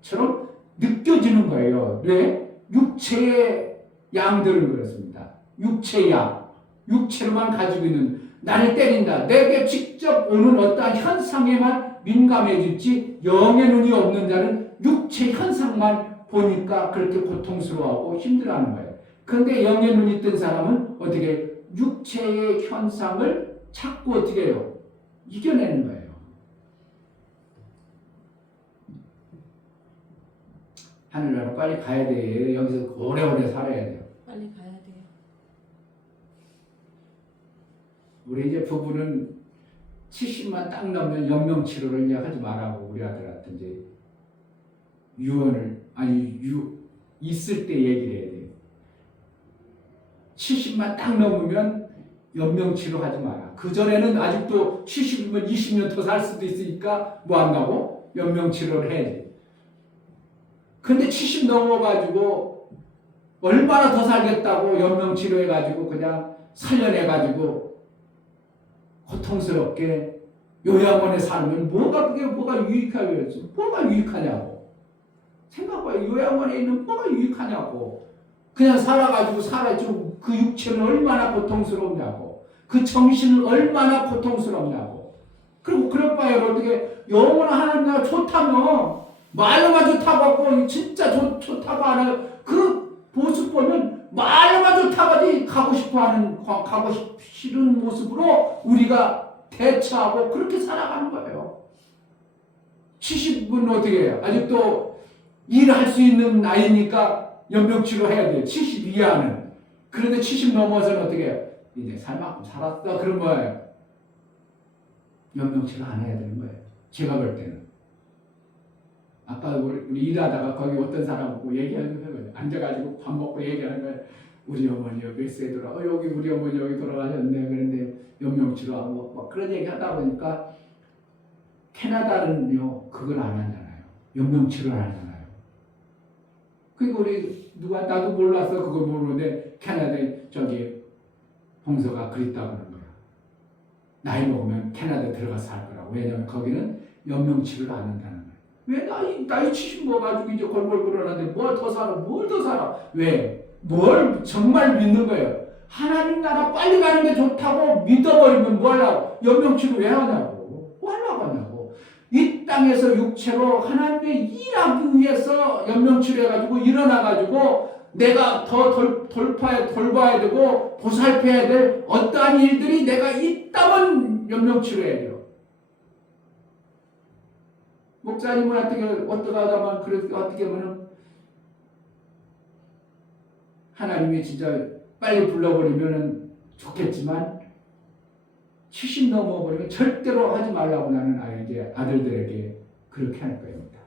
것처럼 느껴지는 거예요. 왜? 육체의 양들을 그렇습니다. 육체의 양, 육체로만 가지고 있는 나를 때린다. 내게 직접 오는 어떠한 현상에만 민감해질지 영의 눈이 없는 자는 육체 현상만 보니까 그렇게 고통스러워하고 힘들어하는 거예요. 그런데 영의 눈이 뜬 사람은 어떻게 육체의 현상을 자꾸 어떻게 해요? 이겨내는 거예요. 하늘나라 빨리 가야 돼. 여기서 오래오래 살아야 돼요. 빨리 가야 돼요. 우리 이제 부부는 70만 딱 넘으면 연명치료를 이제 하지 말라고 우리 아들한테 이제 유언을 있을 때 얘기를 해야 돼요. 70만 딱 넘으면 연명치료 하지 마라. 그 전에는 아직도 70이면 20년 더 살 수도 있으니까 뭐 한다고? 연명치료를 해야지. 근데 70 넘어가지고 얼마나 더 살겠다고 연명치료해가지고 그냥 살려내가지고 고통스럽게 요양원에 살면 뭐가 유익하겠어? 뭐가 유익하냐고. 생각해봐. 요양원에 있는 뭐가 유익하냐고. 그냥 살아가지고 그 육체는 얼마나 고통스럽냐고. 그 정신은 얼마나 고통스럽냐고. 그리고 그럴 바에 어떻게 영원한 하나님 나라 좋다며 말로만 좋다고 하고 진짜 좋다고 하는 그 모습 보면 말로만 좋다고 하지 가고 싶은 모습으로 우리가 대처하고 그렇게 살아가는 거예요. 70은 어떻게 해요? 아직도 일할 수 있는 나이니까 연명치료 해야 돼요. 70 이하는. 그런데 70 넘어서는 어떻게 해요? 이제 살 만큼 살았다. 그런 거예요. 연명치료 안 해야 되는 거예요. 제가 볼 때는. 아까 우리 일하다가 거기 어떤 사람하고 얘기하는 거예요. 앉아가지고 밥 먹고 얘기하는 거예요. 우리 어머니 몇 세에 여기 우리 어머니 여기 돌아가셨네. 그런데 연명치료하고 막 그런 얘기 하다 보니까 캐나다는요 그걸 안 하잖아요. 연명치료를 안 하잖아요. 그러니까 우리 나도 몰라서 그걸 모르는데 캐나다에 봉서가 그랬다고 하는 거야. 나이 먹으면 캐나다 들어가서 살 거라고. 왜냐면 거기는 연명치료를 안 한다는 거야. 왜 나이 70 먹어가지고 이제 골골골하는데 뭘 더 살아? 왜? 뭘 정말 믿는 거예요. 하나님 나라 빨리 가는 게 좋다고 믿어버리면 뭐 하려고? 연명치료 왜 하냐고. 뭐 하려고 하냐고. 이 땅에서 육체로 하나님의 일하기 위해서 연명치료 해가지고 일어나가지고 내가 더 돌봐야 되고 보살펴야 될 어떠한 일들이 내가 있다면 연명치료해야 돼요. 목사님은 어떻게 하다만 어떻게 하면은 하나님이 진짜 빨리 불러버리면 좋겠지만 70 넘어버리면 절대로 하지 말라고 나는 아들들에게 그렇게 할 겁니다.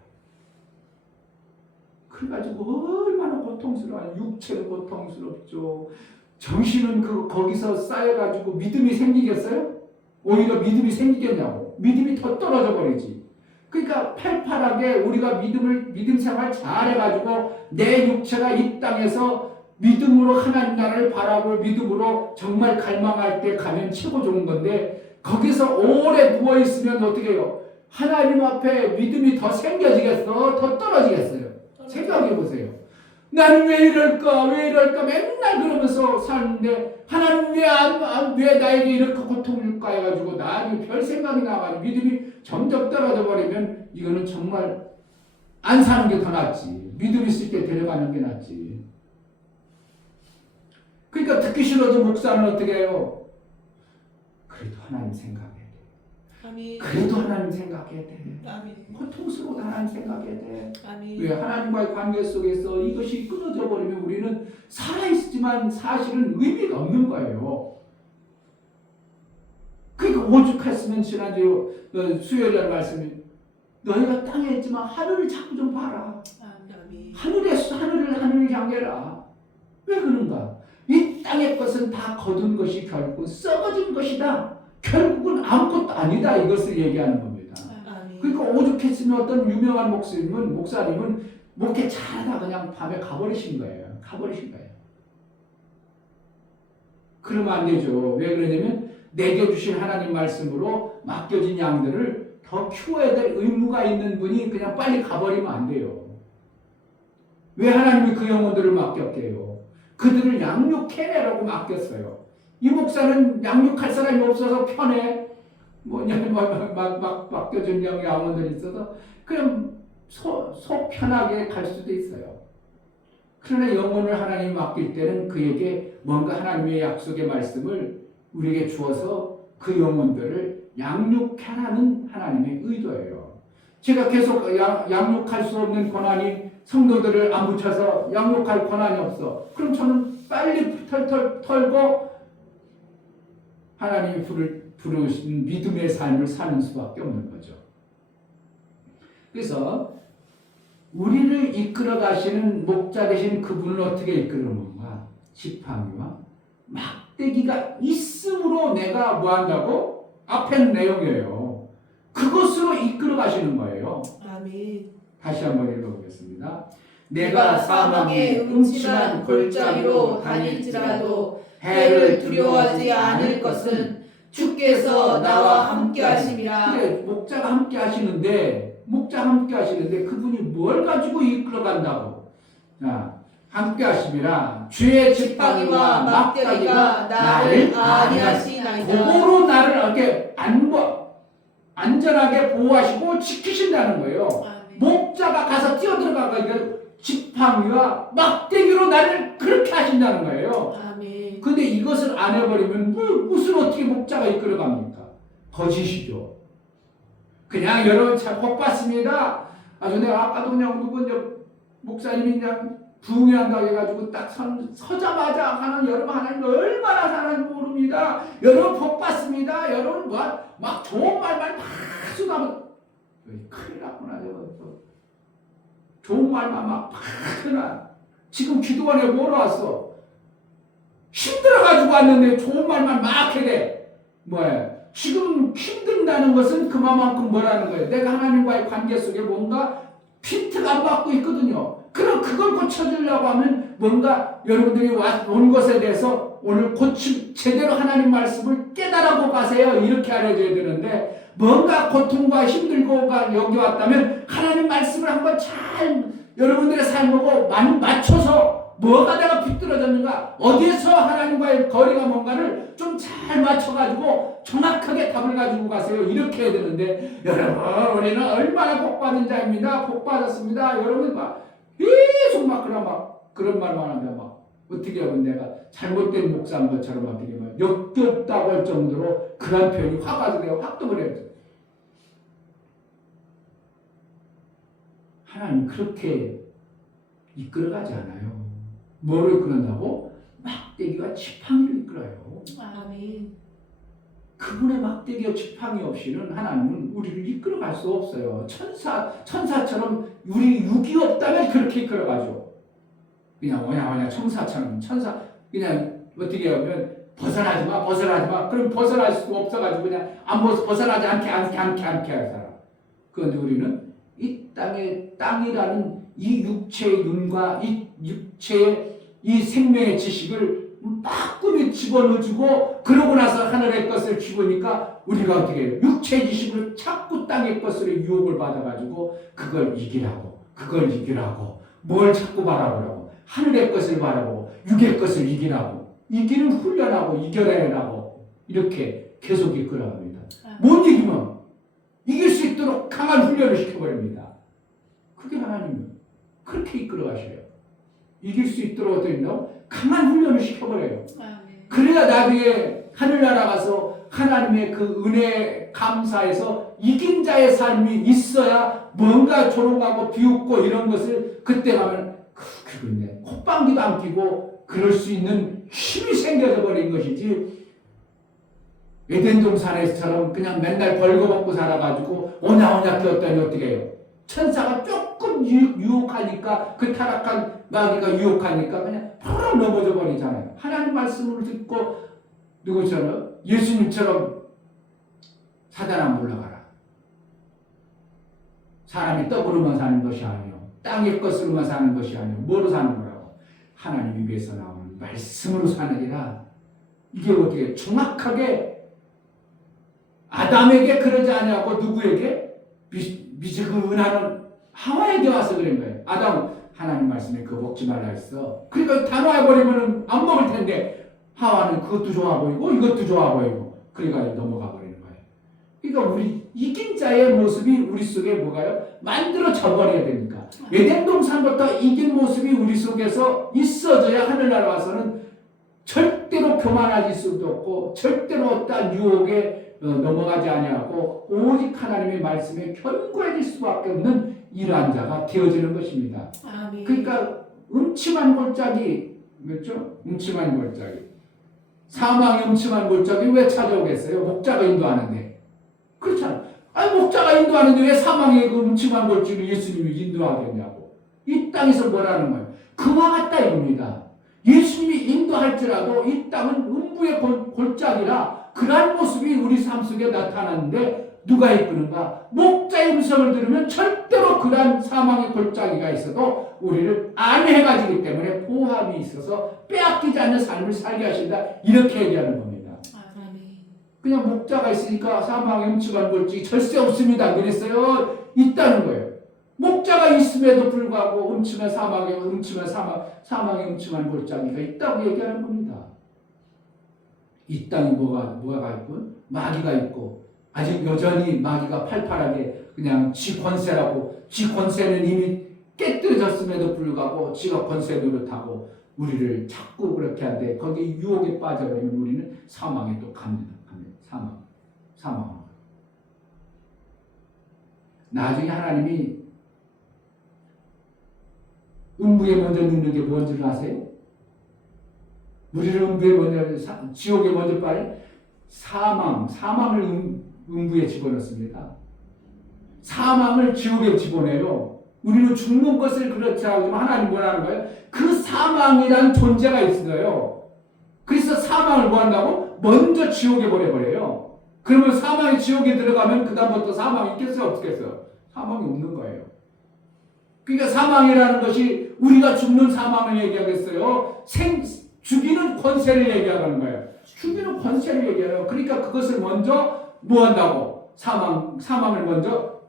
그래가지고 얼마나 고통스러워. 육체도 고통스럽죠. 정신은 거기서 쌓여가지고 믿음이 생기겠어요? 오히려 믿음이 생기겠냐고. 믿음이 더 떨어져 버리지. 그러니까 팔팔하게 우리가 믿음 생활 잘해가지고 내 육체가 이 땅에서 믿음으로 하나님 나라를 바라고 믿음으로 정말 갈망할 때 가면 최고 좋은 건데 거기서 오래 누워있으면 어떻게 해요? 하나님 앞에 믿음이 더 생겨지겠어? 더 떨어지겠어요? 생각해 보세요. 나는 왜 이럴까 맨날 그러면서 사는데 하나님 왜 나에게 이렇게 고통을 줄까 해가지고 나중에 별 생각이 나가지고 믿음이 점점 떨어져 버리면 이거는 정말 안 사는 게 더 낫지. 믿음 있을 때 데려가는 게 낫지. 그러니까 듣기 싫어도 목사는 어떻게 해요? 그래도 하나님 생각해야 돼. 아멘. 그래도 하나님 생각해야 돼. 아멘. 고통스러워도 하나님 생각해야 돼. 아멘. 왜? 하나님과의 관계 속에서 이것이 끊어져 버리면 우리는 살아있지만 사실은 의미가 없는 거예요. 그러니까 오죽했으면 지난주 수요일날 말씀이 너희가 땅에 있지만 하늘을 자꾸 좀 봐라. 아멘. 하늘을 향해라. 왜 그런가? 이 땅의 것은 다 거둔 것이 결국 썩어진 것이다. 결국은 아무것도 아니다. 이것을 얘기하는 겁니다. 아멘. 그러니까 오죽했으면 어떤 유명한 목사님은 목회 잘하다 그냥 밤에 가버리신 거예요. 가버리신 거예요. 그러면 안 되죠. 왜 그러냐면 내게 주신 하나님 말씀으로 맡겨진 양들을 더 키워야 될 의무가 있는 분이 그냥 빨리 가버리면 안 돼요. 왜 하나님이 그 영혼들을 맡겼게요? 그들을 양육해내라고 맡겼어요. 이 목사는 양육할 사람이 없어서 편해. 맡겨준 양원들이 있어서 그냥 속 편하게 갈 수도 있어요. 그러나 영혼을 하나님이 맡길 때는 그에게 뭔가 하나님의 약속의 말씀을 우리에게 주어서 그 영혼들을 양육하라는 하나님의 의도예요. 제가 계속 양육할 수 없는 권한이 성도들을 안 붙여서 양육할 권한이 없어. 그럼 저는 빨리 털고 하나님이 부르신 믿음의 삶을 사는 수밖에 없는 거죠. 그래서 우리를 이끌어 가시는 목자 되신 그분을 어떻게 이끌어는가? 지팡이와 막대기가 있음으로 내가 뭐 한다고? 앞에 내용이에요. 그것으로 이끌어 가시는 거예요. 아멘. 다시 한번 읽어보겠습니다. 내가 사망의 음침한 골짜기로 다닐지라도 해를 두려워하지 않을 것은 주께서 나와 함께 하심이라. 그래, 목자가 함께 하시는데 그분이 뭘 가지고 이끌어 간다고? 자, 함께 하심이라. 주의 지팡이와 막대기가 나를 안위하시나이다. 그거로 나를 이렇게 안전하게 보호하시고 지키신다는 거예요. 아멘. 목자가 가서 뛰어들어가니까 지팡이와 막대기로 나를 그렇게 하신다는 거예요. 아멘. 근데 이것을 안 해버리면 무슨 어떻게 목자가 이끌어갑니까? 거짓이죠. 그냥 여러분 잘 복 받습니다. 아주 내가 아까도 그냥 누군 목사님이 그냥 부흥한다고 해가지고 딱 서자마자 하는 여러분 하나님 얼마나 사랑하는지 모릅니다. 여러분 복 받습니다. 여러분 막 좋은 말만 막 쏟아면 큰일 났구나. 좋은 말만 막 하나. 지금 기도원에 뭐로 왔어? 힘들어가지고 왔는데 좋은 말만 막 해대. 뭐야? 지금 힘든다는 것은 그만큼 뭐라는 거예요? 내가 하나님과의 관계 속에 뭔가 피트가 안 받고 있거든요. 그럼 그걸 고쳐주려고 하면 뭔가 여러분들이 온 것에 대해서 오늘 제대로 하나님 말씀을 깨달아고 가세요. 이렇게 알려줘야 되는데 뭔가 고통과 힘들고가 여기 왔다면 하나님 말씀을 한번 잘 여러분들의 삶하고 맞춰서 뭐가 내가 비뚤어졌는가 어디에서 하나님과의 거리가 뭔가를 좀 잘 맞춰가지고 정확하게 답을 가지고 가세요. 이렇게 해야 되는데 여러분 우리는 얼마나 복받은 자입니다. 복받았습니다. 여러분 계속 그런 말만 하면 어떻게 하면 내가 잘못된 목사인 것처럼 어떻게 하면 역겹다고 할 정도로 그런 표현이 화가 돼요. 확동을 해요. 하나님 그렇게 이끌어가지 않아요. 뭐로 이끌어간다고? 막대기와 지팡이로 이끌어요. 아멘. 그분의 막대기와 지팡이 없이는 하나님은 우리를 이끌어갈 수 없어요. 천사처럼 우리 육이 없다면 그렇게 이끌어가죠. 그냥 천사 그냥 어떻게 하면 벗어나지 마. 그럼 벗어날 수가 없어가지고 그냥 벗어나지 않게 할 사람. 그런데 우리는 이 땅이라는 이 육체의 눈과 이 육체의 이 생명의 지식을 막 집어넣어주고 그러고 나서 하늘의 것을 집으니까 우리가 어떻게 해요? 육체의 지식을 자꾸 땅의 것으로 유혹을 받아가지고 그걸 이기라고 뭘 자꾸 바라보라고 하늘의 것을 바라보고 육의 것을 이기는 훈련하고 이겨내라고 이렇게 계속 이끌어갑니다. 못 이기면 이길 수 있도록 강한 훈련을 시켜버립니다. 그게 하나님은 그렇게 이끌어가셔요. 이길 수 있도록 어떻게 된다고? 강한 훈련을 시켜버려요. 아멘. 그래야 나중에 하늘나라 가서 하나님의 그 은혜 감사해서 이긴 자의 삶이 있어야 뭔가 조롱하고 비웃고 이런 것을 그때 가면 그렇네 콧방귀도 안 끼고 그럴 수 있는 힘이 생겨져 버린 것이지 에덴 동산에서처럼 그냥 맨날 벌거벗고 살아가지고 오냐오냐 뛰었더니 어떻게 해요? 천사가 조금 유혹하니까 그 타락한 마귀가 유혹하니까 그냥 팍 넘어져 버리잖아요. 하나님 말씀을 듣고 누구처럼 예수님처럼 사단아 물러가라. 사람이 떡으로만 사는 것이 아니요 땅의 것으로만 사는 것이 아니요 뭐로 사는 거라고? 하나님 입에서 나오는 말씀으로 사느니라. 이게 어떻게 정확하게 아담에게 그러지 아니하고 누구에게? 미지근하는 하와에게 와서 그런 거예요. 아담 하나님 말씀에 그거 먹지 말라 했어. 그러니까 다 놔버리면 안 먹을 텐데 하와는 그것도 좋아 보이고 이것도 좋아 보이고 그러니까 넘어가 버리는 거예요. 그러니까 우리 이긴 자의 모습이 우리 속에 뭐가요? 만들어져 버려야 되니까. 에덴 동산부터 이긴 모습이 우리 속에서 있어져야 하늘나라 와서는 절대로 교만할 수도 없고 절대로 어떠한 유혹에 넘어가지 아니하고 오직 하나님의 말씀에 견고해질 수밖에 없는 이러한 자가 되어지는 것입니다. 아멘. 그러니까 음침한 골짜기, 그렇죠? 음침한 골짜기. 사망의 음침한 골짜기 왜 찾아오겠어요? 목자가 인도하는데. 그렇잖아. 아니 목자가 인도하는데 왜 사망의 그 음침한 골짜기를 예수님이 인도하겠냐고. 이 땅에서 뭐라는 거예요? 그와 같다 이겁니다. 예수님이 인도할지라도 이 땅은 음부의 골짜기라 그러한 모습이 우리 삶 속에 나타나는데 누가 이끄는가? 목자의 음성을 들으면 절대로 그러한 사망의 골짜기가 있어도 우리를 안해가지기 때문에 보함이 있어서 빼앗기지 않는 삶을 살게 하신다. 이렇게 얘기하는 겁니다. 아멘. 그냥 목자가 있으니까 사망의 음침한 골짜기 절세 없습니다. 그랬어요. 있다는 거예요. 목자가 있음에도 불구하고 사망의 음침한 골짜기가 있다고 얘기하는 겁니다. 이 땅이 뭐가 있고 마귀가 있고 아직 여전히 마귀가 팔팔하게 그냥 지 권세라고 지 권세는 이미 깨뜨려졌음에도 불구하고 지가 권세 노릇하고 우리를 자꾸 그렇게 하는데 거기 유혹에 빠져버리면 우리는 사망에 또 갑니다. 사망. 나중에 하나님이 음부에 먼저 넣는 게 뭔지를 아세요? 우리를 음부에 먼저 지옥에 먼저 빠진 사망을 음부에 집어넣습니다. 사망을 지옥에 집어넣어요. 우리는 죽는 것을 그렇지 않지만 하나님 뭐라는 거예요? 그 사망이라는 존재가 있어요. 그래서 사망을 뭐 한다고? 먼저 지옥에 보내버려요. 그러면 사망이 지옥에 들어가면 그 다음부터 사망이 있겠어요? 없겠어요? 사망이 없는 거예요. 그러니까 사망이라는 것이 우리가 죽는 사망을 얘기하겠어요? 죽이는 권세를 얘기하는 거예요. 죽이는 권세를 얘기해요. 그러니까 그것을 먼저 뭐 한다고? 사망을 먼저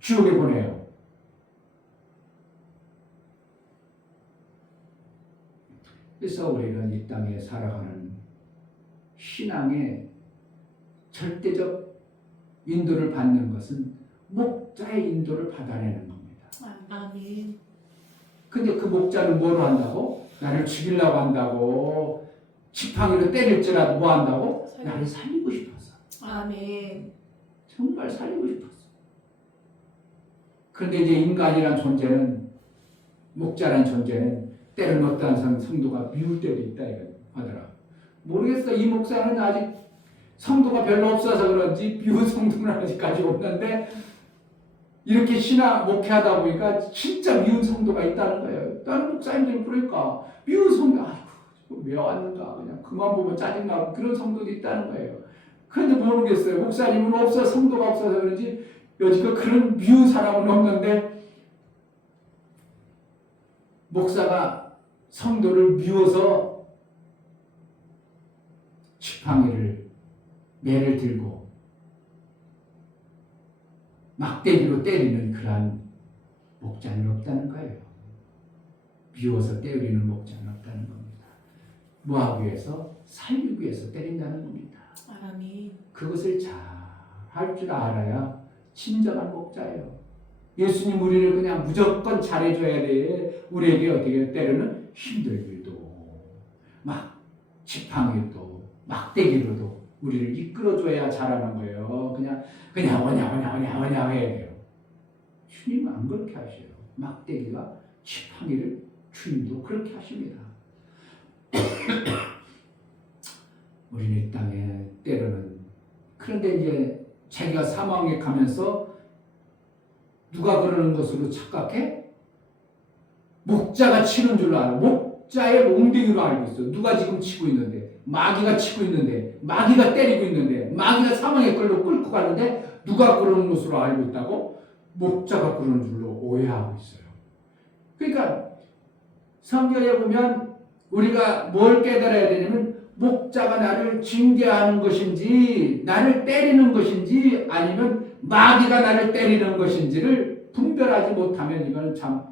지옥에 보내요. 그래서 우리는 이 땅에 살아가는 신앙의 절대적 인도를 받는 것은 목자의 인도를 받아내는 겁니다. 아멘. 근데 그 목자는 뭐로 한다고? 나를 죽이려고 한다고? 지팡이로 때릴지라도 뭐 한다고? 나를 살리고 싶어서. 아멘. 정말 살리고 싶었어. 그런데 이제 인간이란 존재는 목자란 존재는 때로는 어떠한 성도가 미울 때도 있다 이거 하더라. 모르겠어. 이 목사는 아직 성도가 별로 없어서 그런지 미운 성도는 아직까지 없는데 이렇게 신앙 목회하다 보니까 진짜 미운 성도가 있다는 거예요. 다른 목사님들은 그러니까 미운 성도 아이고 왜 왔는가 그냥 그만 보면 짜증나고 그런 성도도 있다는 거예요. 그런데 모르겠어요. 목사님은 성도가 없어서 그런지 여지껏 그런 미운 사람은 없는데 목사가 성도를 미워서 지팡이를 매를 들고 막대기로 때리는 그러한 목자는 없다는 거예요. 미워서 때리는 목자는 없다는 겁니다. 뭐하기 위해서? 살리기 위해서 때린다는 겁니다. 아멘. 그것을 잘 할 줄 알아야 진정한 목자예요. 예수님 우리를 그냥 무조건 잘해줘야 돼. 우리에게 어떻게 때로는 힘들기도 막 지팡이도 막대기로도 우리를 이끌어줘야 잘하는 거예요. 그냥 오냐 해야 돼요. 주님은 안 그렇게 하셔요. 막대기가 지팡이를 주님도 그렇게 하십니다. 우리는 이 땅에 때로는 그런데 이제 자기가 사망에 가면서 누가 그러는 것으로 착각해? 목자가 치는 줄 알아. 목자의 몽둥이로 알고 있어. 누가 지금 치고 있는데 마귀가 치고 있는데 마귀가 때리고 있는데 마귀가 사망의 끌로 끌고 가는데 누가 그러는 것으로 알고 있다고? 목자가 그런 줄로 오해하고 있어요. 그러니까 성경에 보면 우리가 뭘 깨달아야 되냐면 목자가 나를 징계하는 것인지 나를 때리는 것인지 아니면 마귀가 나를 때리는 것인지를 분별하지 못하면 이거는 참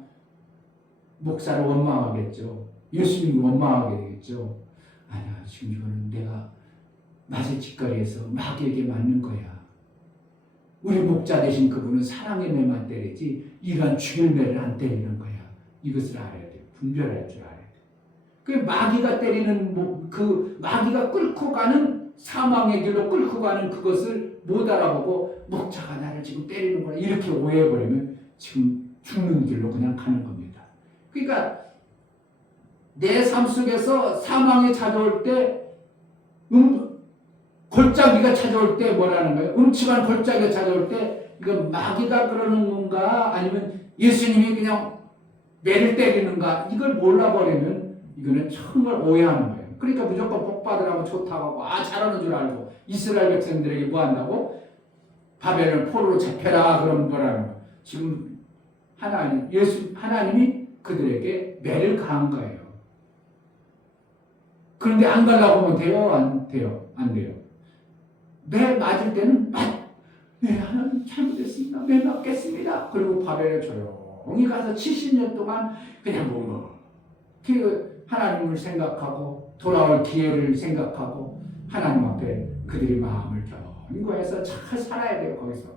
목사를 원망하겠죠. 예수님을 원망하게 되겠죠. 아니야, 지금 이거는 내가 맞을 짓거리에서 마귀에게 맞는 거야. 우리 목자 되신 그분은 사랑의 매만 때리지 이러한 죽일 매를 안 때리는 거야. 이것을 알아야 돼요. 분별할 줄 알아야 돼요. 그 마귀가 때리는 그 마귀가 끌고 가는 사망의 길로 끌고 가는 그것을 못 알아보고 목자가 나를 지금 때리는구나 이렇게 오해해버리면 지금 죽는 길로 그냥 가는 겁니다. 그러니까 내 삶 속에서 사망이 찾아올 때 골짜기가 찾아올 때 뭐라는 거예요? 음침한 골짜기가 찾아올 때 이건 마귀가 그러는 건가 아니면 예수님이 그냥 매를 때리는가 이걸 몰라버리면 이거는 정말 오해하는 거예요. 그러니까 무조건 복 받으라고 좋다고 하고 잘하는 줄 알고 이스라엘 백성들에게 뭐 한다고? 바벨을 포로로 잡혀라 그러면 뭐라는 거예요? 지금 하나님이 그들에게 매를 가한 거예요. 그런데 안 가려고 하면 돼요? 안 돼요? 안 돼요. 매 맞을 때는 네, 하나님 잘못했습니다. 매 맞겠습니다. 그리고 바벨에 조용히 가서 70년 동안 그냥 하나님을 생각하고 돌아올 기회를 생각하고 하나님 앞에 그들이 마음을 견고해서 잘 살아야 돼요. 거기서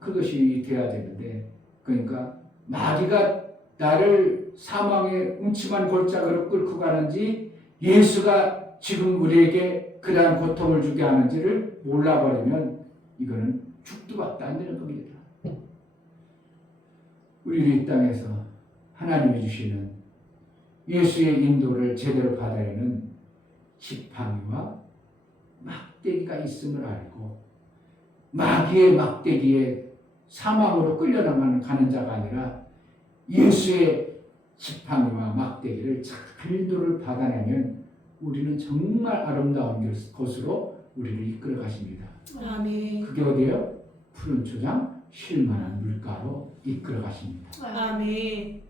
그것이 돼야 되는데 그러니까 마귀가 나를 사망의 음침한 골짜기로 끌고 가는지 예수가 지금 우리에게 그러한 고통을 주게 하는지를 몰라버리면 이거는 죽도 밥도 안 되는 겁니다. 우리를 이 땅에서 하나님이 주시는 예수의 인도를 제대로 받아내는 지팡이와 막대기가 있음을 알고 마귀의 막대기에 사망으로 끌려나가는 가는 자가 아니라 예수의 지팡이와 막대기를 잘 인도를 받아내면 우리는 정말 아름다운 곳으로 우리를 이끌어 가십니다. 아멘. 그게 어디예요? 푸른 초장 쉴만한 물가로 이끌어 가십니다. 아멘.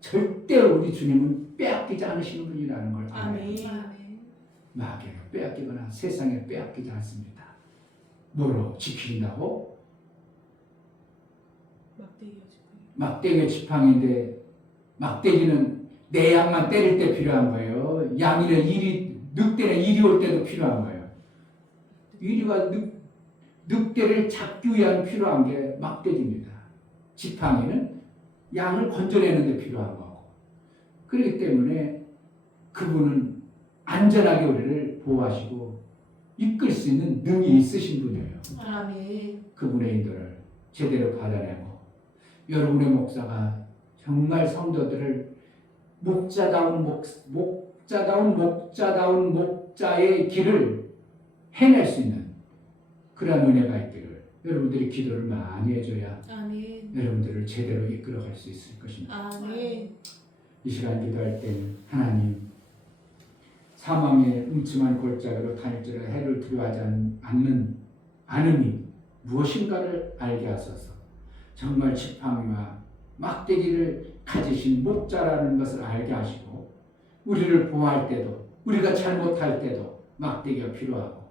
절대로 우리 주님은 빼앗기지 않으시는 분이라는 걸 알아야 아멘. 합니다. 마귀가 빼앗기거나 세상에 빼앗기지 않습니다. 뭐로 지킨다고? 막대기의 지팡이인데 막대기는 내 양만 때릴 때 필요한 거예요. 양이는 늑대는 이리 올 때도 필요한 거예요. 이리와 늑대를 잡기 위한 필요한 게 막대기입니다. 지팡이는 양을 건져내는 데 필요한 거고. 그렇기 때문에 그분은 안전하게 우리를 보호하시고 이끌 수 있는 능이 있으신 분이에요. 아멘. 그분의 인도를 제대로 받아내고 여러분의 목사가 정말 성도들을 목자다운 목자의 길을 해낼 수 있는 그런 은혜가 있기를 여러분들이 기도를 많이 해줘야 아멘. 여러분들을 제대로 이끌어갈 수 있을 것입니다. 아멘. 이 시간 기도할 때는 하나님 사망의 음침한 골짜기로 다닐지라 해를 두려워하지 않는 않음이 무엇인가를 알게 하소서. 정말 지팡이와 막대기를 가지신 목자라는 것을 알게 하시고 우리를 보호할 때도 우리가 잘못할 때도 막대기가 필요하고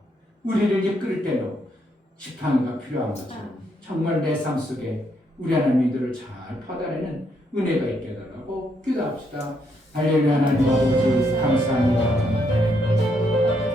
우리를 이끌 때도 지팡이가 필요한 것처럼 정말 내 삶 속에 우리 하나님 이들을 잘 받아내는 은혜가 있게 해달라고 기도합시다. 할렐루야. 하나님 아버지 감사합니다.